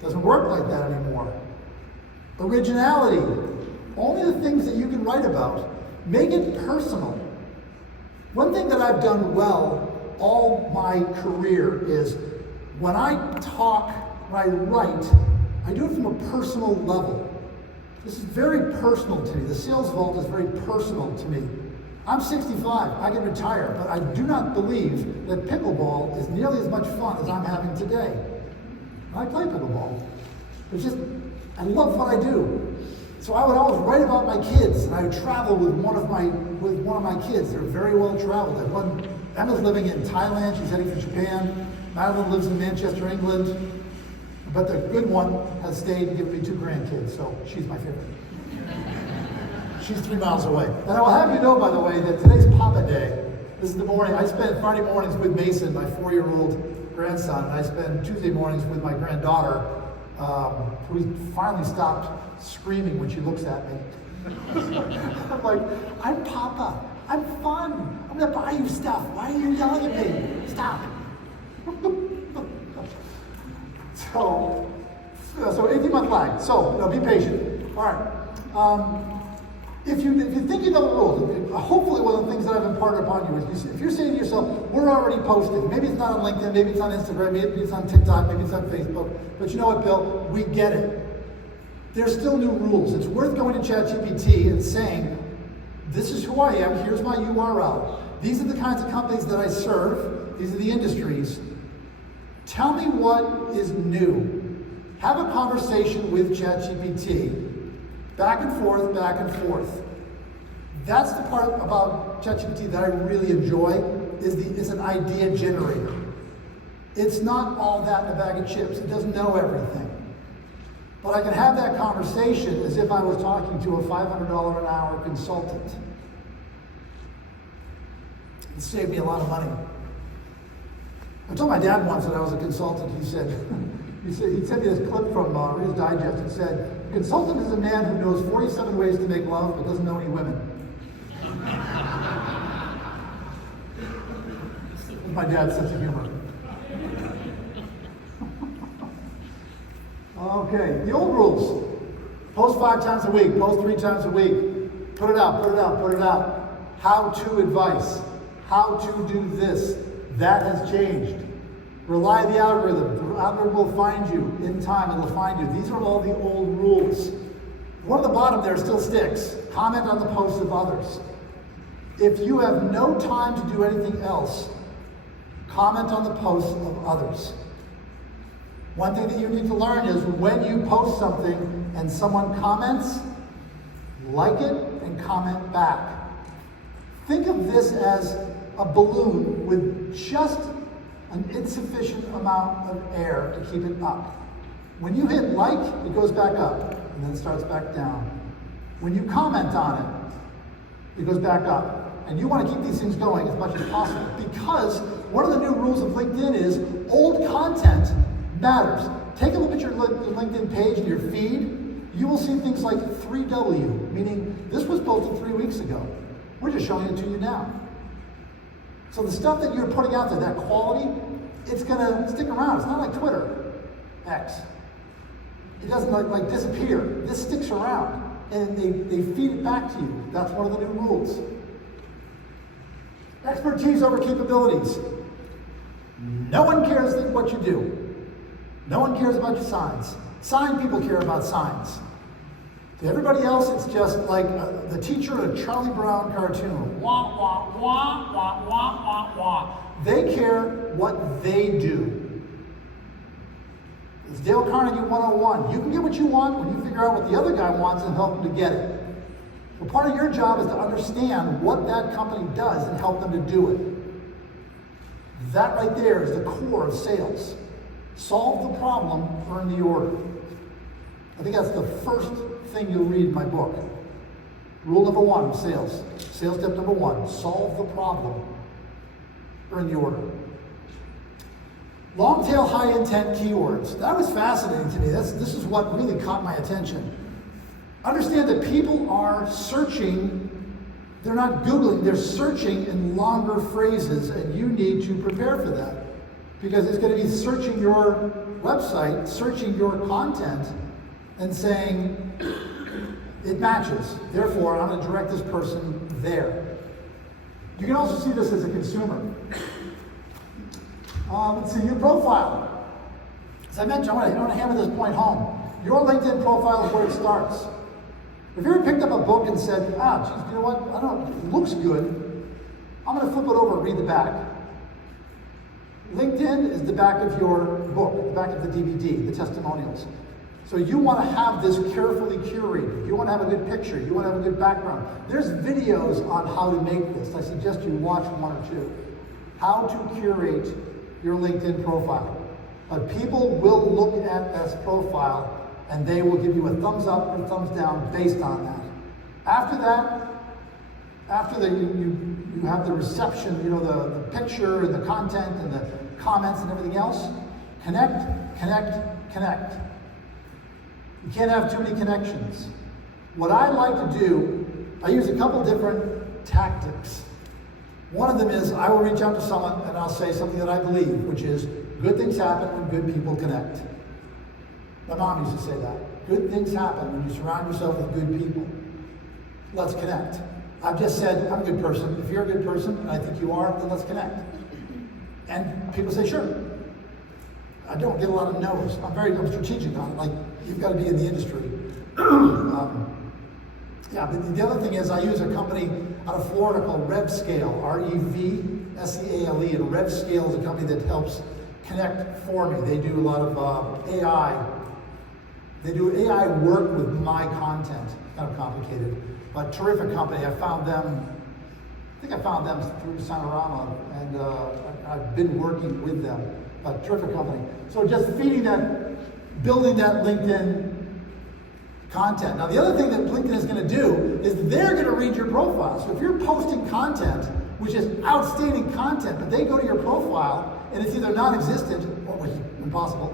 Doesn't work like that anymore. Originality. Only the things that you can write about. Make it personal. One thing that I've done well all my career is when I talk, when I write, I do it from a personal level. This is very personal to me. The Sales Vault is very personal to me. I'm 65, I can retire, but I do not believe that pickleball is nearly as much fun as I'm having today. I play pickleball. It's just, I love what I do. So I would always write about my kids, and I would travel with one of my kids. They're very well traveled. Emma's living in Thailand, she's heading to Japan. Madeline lives in Manchester, England. But the good one has stayed and given me 2 grandkids, so she's my favorite. She's 3 miles away. And I will have you know, by the way, that today's Papa Day. This is the morning. I spend Friday mornings with Mason, my 4-year-old grandson, and I spend Tuesday mornings with my granddaughter, who finally stopped screaming when she looks at me. I'm like, I'm Papa. I'm fun. I'm going to buy you stuff. Why are you yelling at me? Stop. So 18-month lag. So, be patient. All right. If you think you know the rules, hopefully one of the things that I've imparted upon you is, if you're saying to yourself, we're already posting, maybe it's not on LinkedIn, maybe it's on Instagram, maybe it's on TikTok, maybe it's on Facebook, but you know what, Bill? We get it. There's still new rules. It's worth going to ChatGPT and saying, this is who I am, here's my URL. These are the kinds of companies that I serve, these are the industries. Tell me what is new. Have a conversation with ChatGPT. Back and forth, back and forth. That's the part about ChatGPT that I really enjoy, is an idea generator. It's not all that in a bag of chips. It doesn't know everything. But I can have that conversation as if I was talking to a $500 an hour consultant. It saved me a lot of money. I told my dad once that I was a consultant. He said he sent me this clip from Reader's Digest. It said, a consultant is a man who knows 47 ways to make love but doesn't know any women. That's my dad's sense of humor. Okay, the old rules. Post 5 times a week, post 3 times a week. Put it out, put it out, put it out. How-to advice. How to do this. That has changed. Rely on the algorithm. The algorithm will find you in time. It will find you. These are all the old rules. One at the bottom there still sticks. Comment on the posts of others. If you have no time to do anything else, comment on the posts of others. One thing that you need to learn is when you post something and someone comments, like it and comment back. Think of this as a balloon with just an insufficient amount of air to keep it up. When you hit like, it goes back up and then starts back down. When you comment on it, it goes back up. And you want to keep these things going as much as possible, because one of the new rules of LinkedIn is old content matters. Take a look at your LinkedIn page and your feed. You will see things like 3W, meaning this was posted 3 weeks ago. We're just showing it to you now. So the stuff that you're putting out there, that quality, it's going to stick around. It's not like Twitter, X. It doesn't like disappear. This sticks around, and they feed it back to you. That's one of the new rules. Expertise over capabilities. No one cares what you do. No one cares about your signs. Sign people care about signs. To everybody else, it's just like the teacher in a Charlie Brown cartoon. Wah, wah, wah, wah, wah, wah, wah. They care what they do. It's Dale Carnegie 101. You can get what you want when you figure out what the other guy wants and help him to get it. Well, part of your job is to understand what that company does and help them to do it. That right there is the core of sales. Solve the problem, earn the order. I think that's the first thing you'll read in my book. Rule number one of sales. Sales tip number one, solve the problem, earn the order. Long tail, high intent keywords. That was fascinating to me. This is what really caught my attention. Understand that people are searching, they're not Googling, they're searching in longer phrases, and you need to prepare for that. Because it's going to be searching your website, searching your content, and saying, it matches. Therefore, I'm going to direct this person there. You can also see this as a consumer. Let's see, your profile. As I mentioned, I want to hammer this point home. Your LinkedIn profile is where it starts. If you ever picked up a book and said, geez, you know what? I don't know, it looks good. I'm going to flip it over and read the back. LinkedIn is the back of your book, the back of the DVD, the testimonials. So you want to have this carefully curated. You want to have a good picture. You want to have a good background. There's videos on how to make this. I suggest you watch one or two. How to curate your LinkedIn profile. But people will look at this profile and they will give you a thumbs up or thumbs down based on that. After that, you have the reception, the picture and the content and the comments and everything else. Connect, connect, connect. You can't have too many connections. What I like to do, I use a couple different tactics. One of them is I will reach out to someone and I'll say something that I believe, which is good things happen when good people connect. My mom used to say that. Good things happen when you surround yourself with good people. Let's connect. I've just said, I'm a good person. If you're a good person, and I think you are, then let's connect. And people say, sure. I don't get a lot of no's. I'm strategic on it. Like, you've got to be in the industry. But the other thing is I use a company out of Florida called RevScale, R-E-V-S-E-A-L-E, and RevScale is a company that helps connect for me. They do a lot of AI. They do AI work with my content. Kind of complicated, but terrific company. I found them through Sonorama, and I've been working with them. A terrific company. So just building that LinkedIn content. Now the other thing that LinkedIn is going to do is they're going to read your profile. So if you're posting content, which is outstanding content, but they go to your profile and it's either non-existent, or impossible,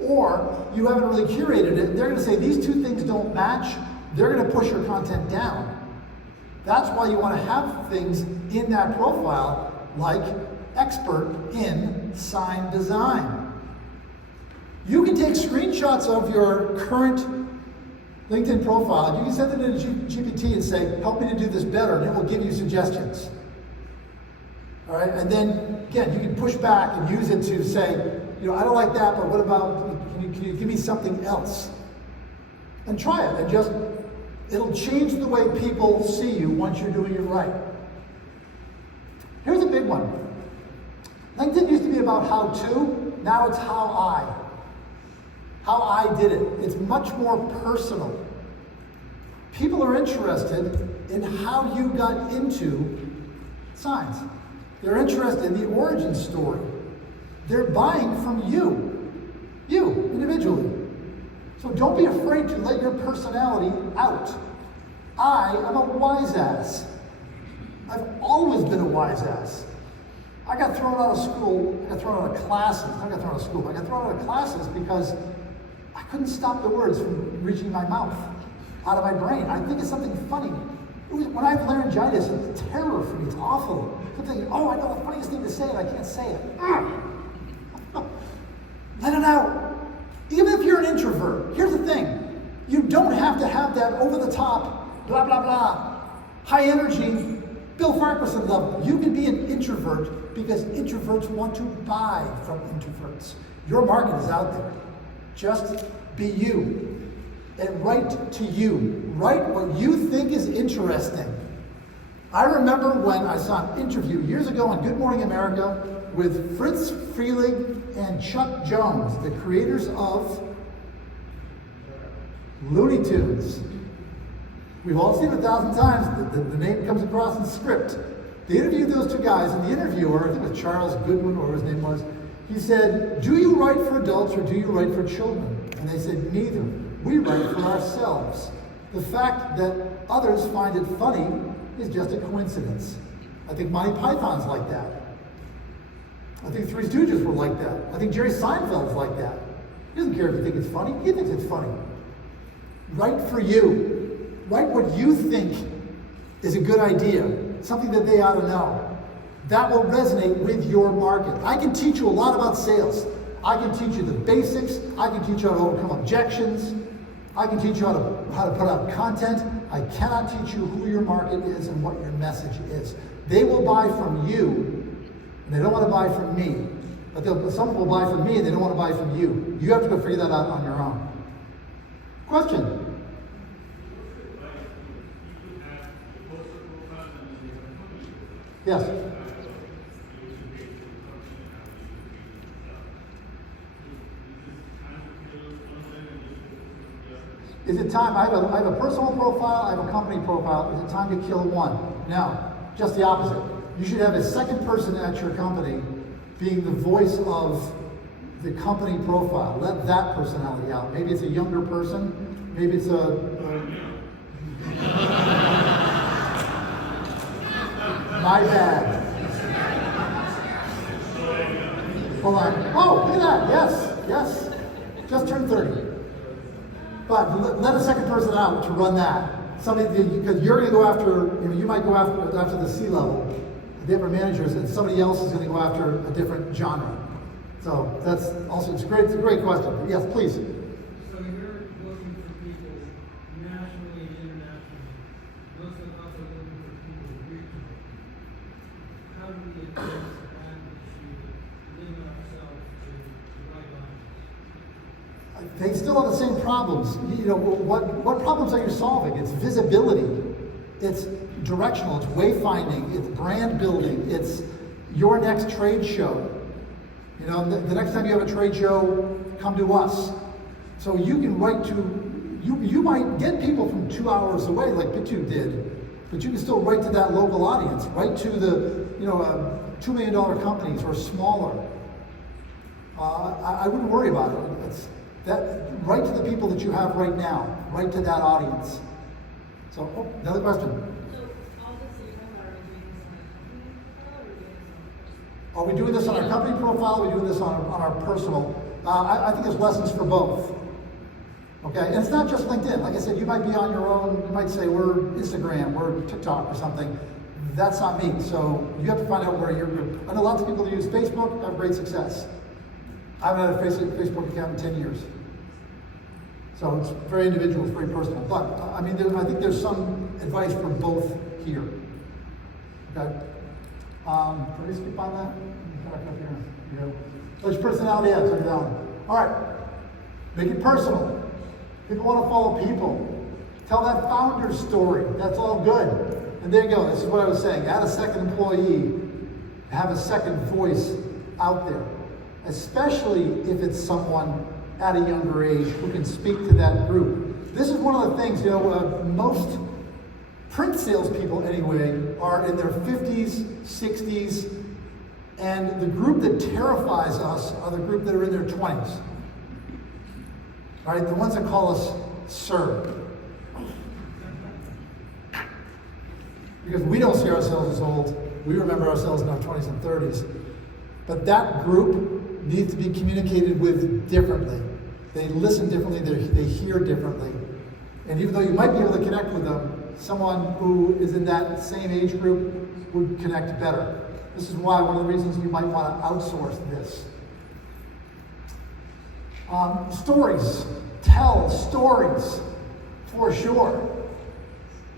or you haven't really curated it, they're going to say these two things don't match, they're going to push your content down. That's why you want to have things in that profile like expert in sign design. You can take screenshots of your current LinkedIn profile. You can send it to GPT and say, help me to do this better, and it will give you suggestions. All right, and then, again, you can push back and use it to say, I don't like that, but what about, can you give me something else? And try it, and it'll change the way people see you once you're doing it right. Here's a big one. LinkedIn used to be about how to, now it's how I. How I did it. It's much more personal. People are interested in how you got into signs. They're interested in the origin story. They're buying from you individually. So don't be afraid to let your personality out. I am a wise ass. I've always been a wise ass. I got thrown out of school, I got thrown out of classes. I got thrown out of school, I got thrown out of classes because I couldn't stop the words from reaching my mouth, out of my brain. I think it's something funny. When I have laryngitis, it's a terror for me, it's awful. I'm thinking, I know the funniest thing to say and I can't say it. Let it out. Even if you're an introvert, here's the thing. You don't have to have that over-the-top, blah, blah, blah, high energy, Bill Farquharson level. You can be an introvert because introverts want to buy from introverts. Your market is out there. Just be you and write to you. Write what you think is interesting. I remember when I saw an interview years ago on Good Morning America with Fritz Freelig and Chuck Jones, the creators of Looney Tunes. We've all seen it 1,000 times. The name comes across in script. They interviewed those two guys, and the interviewer, I think it was Charles Goodwin, or his name was, he said, do you write for adults or do you write for children? And they said, neither. We write for ourselves. The fact that others find it funny is just a coincidence. I think Monty Python's like that. I think Three Stooges were like that. I think Jerry Seinfeld's like that. He doesn't care if you think it's funny. He thinks it's funny. Write for you. Write what you think is a good idea, something that they ought to know. That will resonate with your market. I can teach you a lot about sales. I can teach you the basics. I can teach you how to overcome objections. I can teach you how to put out content. I cannot teach you who your market is and what your message is. They will buy from you, and they don't want to buy from me. But some will buy from me, and they don't want to buy from you. You have to go figure that out on your own. Question? Yes. Is it time? I have a personal profile, I have a company profile. Is it time to kill one? No, just the opposite. You should have a second person at your company being the voice of the company profile. Let that personality out. Maybe it's a younger person. Maybe it's my bad. Hold on. Oh, look at that. Yes. Just turned 30. But let a second person out to run that. Somebody, because you're going to go after, you might go after the C-level, the different managers, and somebody else is going to go after a different genre. So that's also, it's a great question. Yes, please. So you're looking for people nationally and internationally. Those are also looking for people regionally. How do we address that issue, limit ourselves to the right audience? They still have the same problems. What problems are you solving? It's visibility. It's directional. It's wayfinding. It's brand building. It's your next trade show. The next time you have a trade show, come to us. So you can write to, you might get people from 2 hours away like BitTube did, but you can still write to that local audience. Write to the, $2 million companies or smaller. I wouldn't worry about it. Write to the people that you have right now. Write to that audience. So, another question. Are we doing this on our company profile? Are we doing this on our personal? I think there's lessons for both. Okay, and it's not just LinkedIn. Like I said, you might be on your own. You might say, we're Instagram, we're TikTok or something. That's not me. So you have to find out where you're. I know lots of people who use Facebook have great success. I haven't had a Facebook account in 10 years. So it's very individual, it's very personal. But, I think there's some advice for both here. Okay? Can we skip on that? Back up here. Let your personality out, turn it down. All right. Make it personal. People want to follow people. Tell that founder's story. That's all good. And there you go. This is what I was saying. Add a second employee. Have a second voice out there. Especially if it's someone at a younger age who can speak to that group. This is one of the things, most print salespeople anyway are in their 50s, 60s, and the group that terrifies us are the group that are in their 20s. Right? The ones that call us sir. Because we don't see ourselves as old. We remember ourselves in our 20s and 30s. But that group needs to be communicated with differently. They listen differently, they hear differently. And even though you might be able to connect with them, someone who is in that same age group would connect better. This is why one of the reasons you might want to outsource this. Stories. Tell stories, for sure.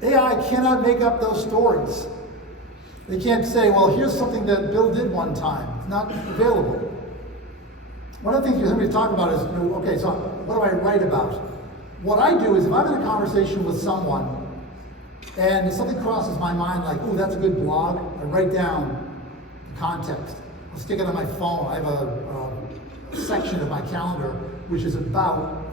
AI cannot make up those stories. They can't say, well, here's something that Bill did one time. It's not available. One of the things you're going to talk about is, okay, so what do I write about? What I do is if I'm in a conversation with someone and something crosses my mind like, ooh, that's a good blog, I write down the context. I'll stick it on my phone. I have a section of my calendar which is about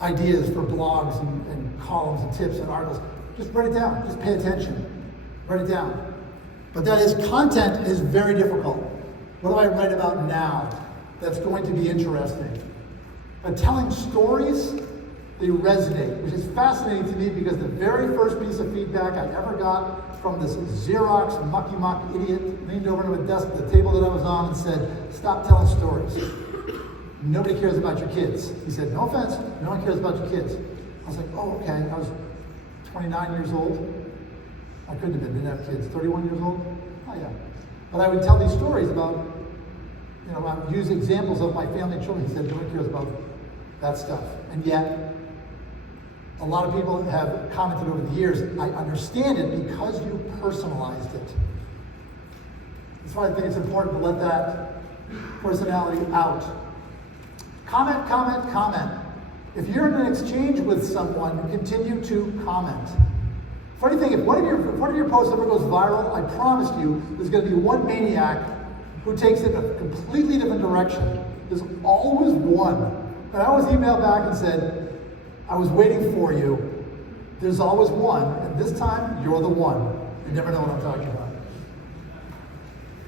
ideas for blogs and columns and tips and articles. Just write it down. Just pay attention. Write it down. But that is, content is very difficult. What do I write about now that's going to be interesting? But telling stories, they resonate, which is fascinating to me because the very first piece of feedback I ever got from this Xerox mucky-muck idiot leaned over to a desk at the table that I was on and said, "Stop telling stories. Nobody cares about your kids." He said, "No offense, no one cares about your kids." I was like, "Oh, okay." I was 29 years old. I couldn't have been, didn't have kids. 31 years old? Oh yeah. But I would tell these stories about, I would use examples of my family and children. He said, "Nobody cares about that stuff." And yet, a lot of people have commented over the years, "I understand it because you personalized it." That's why I think it's important to let that personality out. Comment, comment, comment. If you're in an exchange with someone, continue to comment. Funny thing, if one of your posts ever goes viral, I promise you, there's going to be one maniac who takes it a completely different direction. There's always one. And I always email back and said, "I was waiting for you. There's always one, and this time, you're the one." You never know what I'm talking about.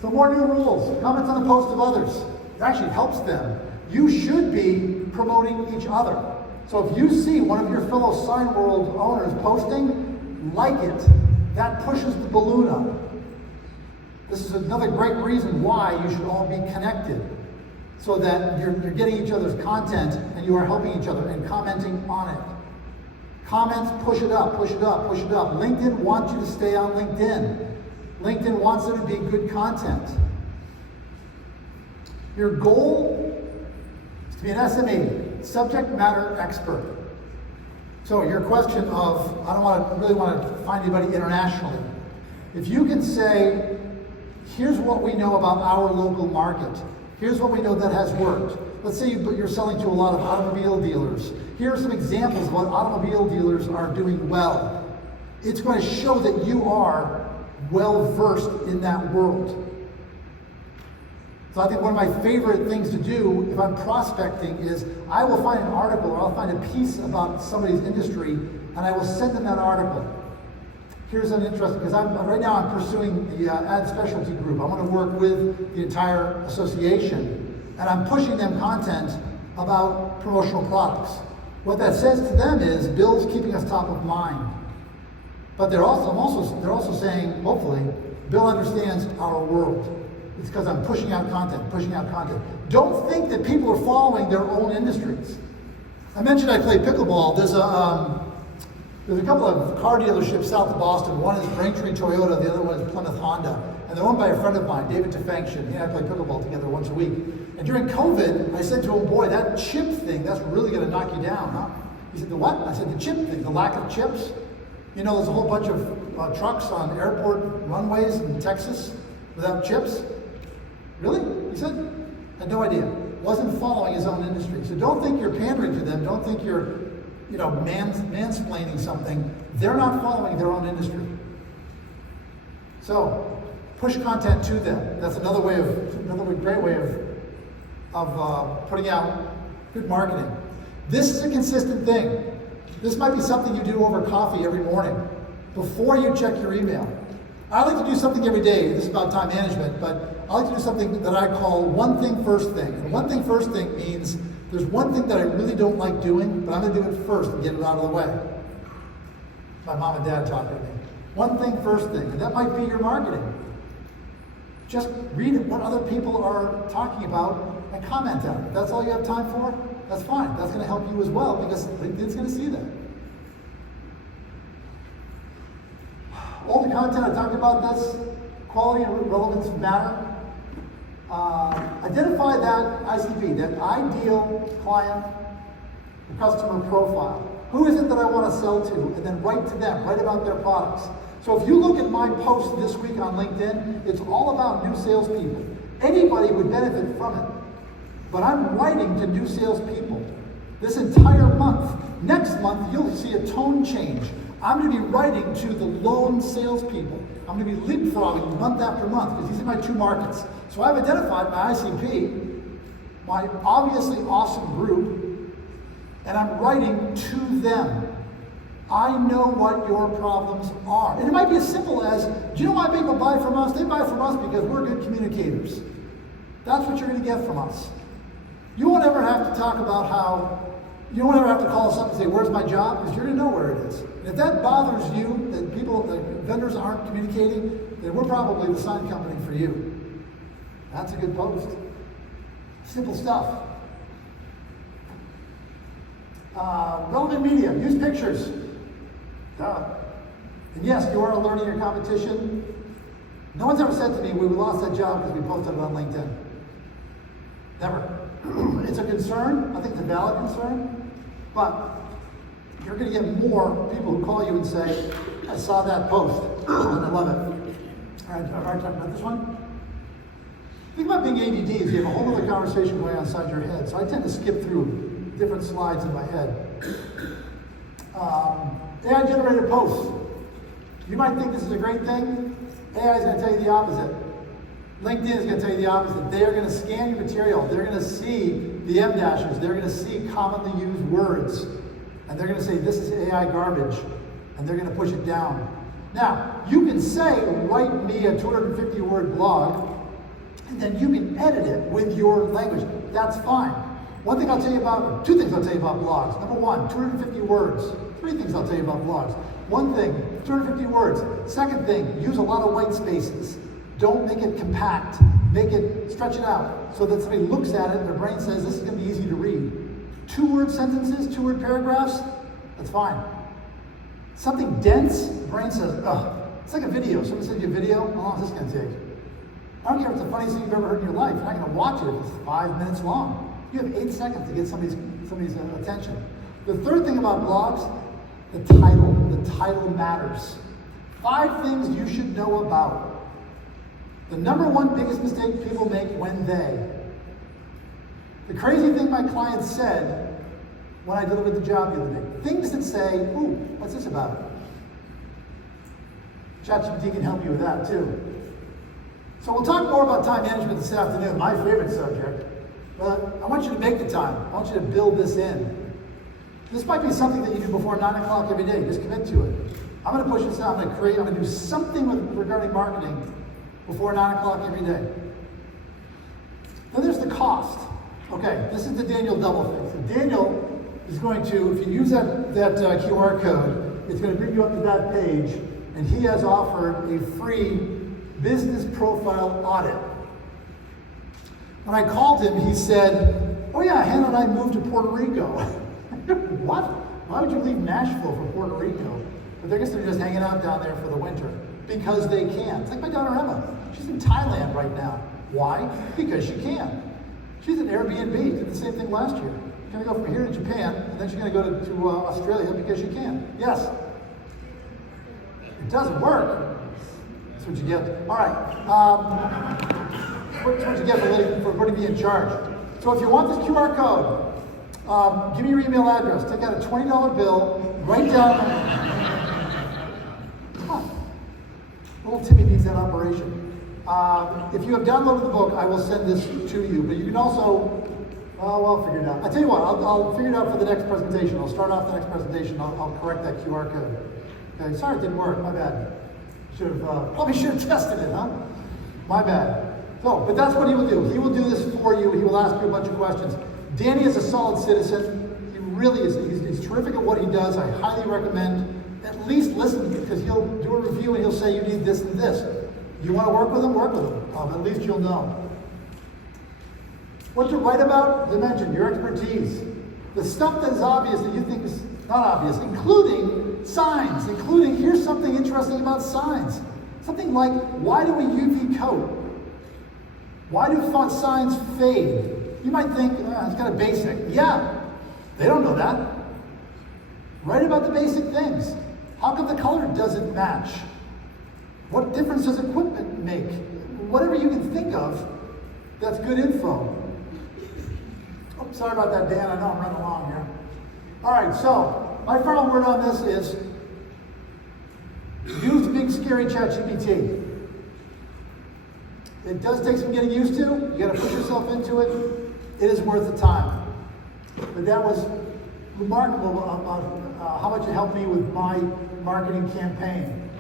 So more new rules. Comments on the post of others. It actually helps them. You should be promoting each other. So if you see one of your fellow Signworld owners posting, like it. That pushes the balloon up. This is another great reason why you should all be connected, so that you're getting each other's content and you are helping each other and commenting on it. Comments, push it up, push it up, push it up. LinkedIn wants you to stay on LinkedIn. LinkedIn wants there to be good content. Your goal is to be an SME, subject matter expert. So your question of, I don't really want to find anybody internationally. If you can say, here's what we know about our local market. Here's what we know that has worked. Let's say you're selling to a lot of automobile dealers. Here are some examples of what automobile dealers are doing well. It's going to show that you are well versed in that world. So I think one of my favorite things to do if I'm prospecting is I will find an article or I'll find a piece about somebody's industry and I will send them that article. Here's an interesting, because right now I'm pursuing the ad specialty group. I want to work with the entire association and I'm pushing them content about promotional products. What that says to them is Bill's keeping us top of mind. But they're also saying, hopefully, Bill understands our world. It's because I'm pushing out content, pushing out content. Don't think that people are following their own industries. I mentioned I play pickleball. There's a couple of car dealerships south of Boston. One is Braintree Toyota, the other one is Plymouth Honda. And they're owned by a friend of mine, David Tefengshin. He and I play pickleball together once a week. And during COVID, I said to him, "Boy, that chip thing, that's really going to knock you down, huh?" He said, "The what?" I said, "The chip thing, the lack of chips. You know, there's a whole bunch of trucks on airport runways in Texas without chips." "Really?" he said. I had no idea. Wasn't following his own industry. So don't think you're pandering to them. Don't think you're, mansplaining something. They're not following their own industry. So push content to them. That's another great way of putting out good marketing. This is a consistent thing. This might be something you do over coffee every morning before you check your email. I like to do something every day. This is about time management, but I like to do something that I call one thing first thing. And one thing first thing means there's one thing that I really don't like doing, but I'm going to do it first and get it out of the way. My mom and dad taught me. One thing first thing, and that might be your marketing. Just read what other people are talking about and comment on it. If that's all you have time for, that's fine. That's going to help you as well because LinkedIn's going to see that. All the content I talked about this, quality and relevance matter. Identify that ICP, that ideal client or customer profile. Who is it that I want to sell to? And then write to them, write about their products. So if you look at my post this week on LinkedIn, it's all about new salespeople. Anybody would benefit from it. But I'm writing to new salespeople this entire month. Next month, you'll see a tone change. I'm going to be writing to the lone salespeople. I'm going to be leapfrogging month after month because these are my two markets. So I've identified my ICP, my obviously awesome group, and I'm writing to them. I know what your problems are. And it might be as simple as, do you know why people buy from us? They buy from us because we're good communicators. That's what you're going to get from us. You won't ever have to talk about how, you won't ever have to call us up and say, where's my job? Because you're going to know where it is. And if that bothers you, that vendors aren't communicating, then we're probably the sign company for you. That's a good post. Simple stuff. Relevant media, use pictures. And yes, you are alerting your competition. No one's ever said to me, we lost that job because we posted it on LinkedIn. Never. It's a concern. I think it's a valid concern. But you're going to get more people who call you and say, I saw that post, and I love it. All right, I've already talked about this one. Think about being ADD is you have a whole other conversation going on inside your head. So I tend to skip through different slides in my head. AI-generated posts. You might think this is a great thing. AI is going to tell you the opposite. LinkedIn is going to tell you the opposite. They are going to scan your material. They're going to see the M-dashes. They're going to see commonly used words. And they're going to say, this is AI garbage. And they're going to push it down. Now, you can say, write me a 250-word blog, and then you can edit it with your language. That's fine. One thing I'll tell you about, two things I'll tell you about blogs. Number one, 250 words. Three things I'll tell you about blogs. One thing, 250 words. Second thing, use a lot of white spaces. Don't make it compact. Stretch it out so that somebody looks at it and their brain says, this is going to be easy to read. 2-word sentences, 2-word paragraphs, that's fine. Something dense, the brain says, ugh. It's like a video. Someone sends you a video, how long is this going to take? I don't care if it's the funniest thing you've ever heard in your life. You're not going to watch it if it's 5 minutes long. You have 8 seconds to get somebody's attention. The third thing about blogs, the title. The title matters. 5 things you should know about. The number one biggest mistake people make when they. The crazy thing my client said when I delivered the job the other day. Things that say, ooh, what's this about? ChatGPT can help you with that too. So we'll talk more about time management this afternoon, my favorite subject. But I want you to make the time. I want you to build this in. This might be something that you do before 9 o'clock every day. Just commit to it. I'm going to push this out. I'm going to do something regarding marketing before 9 o'clock every day. Then there's the cost. Okay, this is the Daniel double thing. So Daniel is going to, if you use that QR code, it's going to bring you up to that page, and he has offered a free business profile audit. When I called him, he said, oh yeah, Hannah and I moved to Puerto Rico. What? Why would you leave Nashville for Puerto Rico? But I guess they're just hanging out down there for the winter. Because they can. It's like my daughter Emma. She's in Thailand right now. Why? Because she can. She's an Airbnb. Did the same thing last year. She's going to go from here to Japan, and then she's going to go to Australia because she can. Yes? It doesn't work. That's what you get. All right. That's what you get for putting me in charge. So if you want this QR code, give me your email address. Take out a $20 bill. Write down... Little Timmy needs that operation. If you have downloaded the book, I will send this to you. But you can also, I'll figure it out. I tell you what, I'll figure it out for the next presentation. I'll start off the next presentation. I'll correct that QR code. Okay, sorry it didn't work. My bad. Probably should have tested it, huh? My bad. So, but that's what he will do. He will do this for you. He will ask you a bunch of questions. Danny is a solid citizen. He really is. He's terrific at what he does. I highly recommend at least listen, because he'll do a review and he'll say you need this and this. You want to work with him? Work with him. At least you'll know. What to write about? As I mentioned, your expertise. The stuff that is obvious that you think is not obvious, including signs, including here's something interesting about signs. Something like, why do we UV coat? Why do font signs fade? You might think, it's kind of basic. Yeah, they don't know that. Write about the basic things. How come the color doesn't match? What difference does equipment make? Whatever you can think of, that's good info. Oh, sorry about that, Dan. I know I'm running along here. All right, so my final word on this is Use big scary ChatGPT. It does take some getting used to. You got to push yourself into it. It is worth the time. But that was remarkable how much it helped me with my marketing campaign.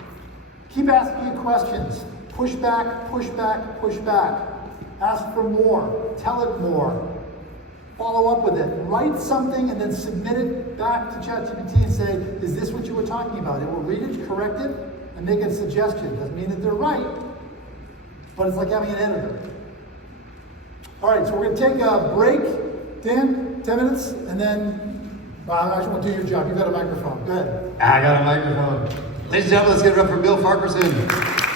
Keep asking it questions. Push back, push back, push back. Ask for more. Tell it more. Follow up with it. Write something and then submit it back to ChatGPT and say, is this what you were talking about? It will read it, correct it, and make a suggestion. Doesn't mean that they're right, but it's like having an editor. All right, so we're going to take a break. Dan, 10 minutes, and then I just want to do your job. You've got a microphone. Go ahead. I got a microphone. Ladies and gentlemen, let's give it up for Bill Farquharson.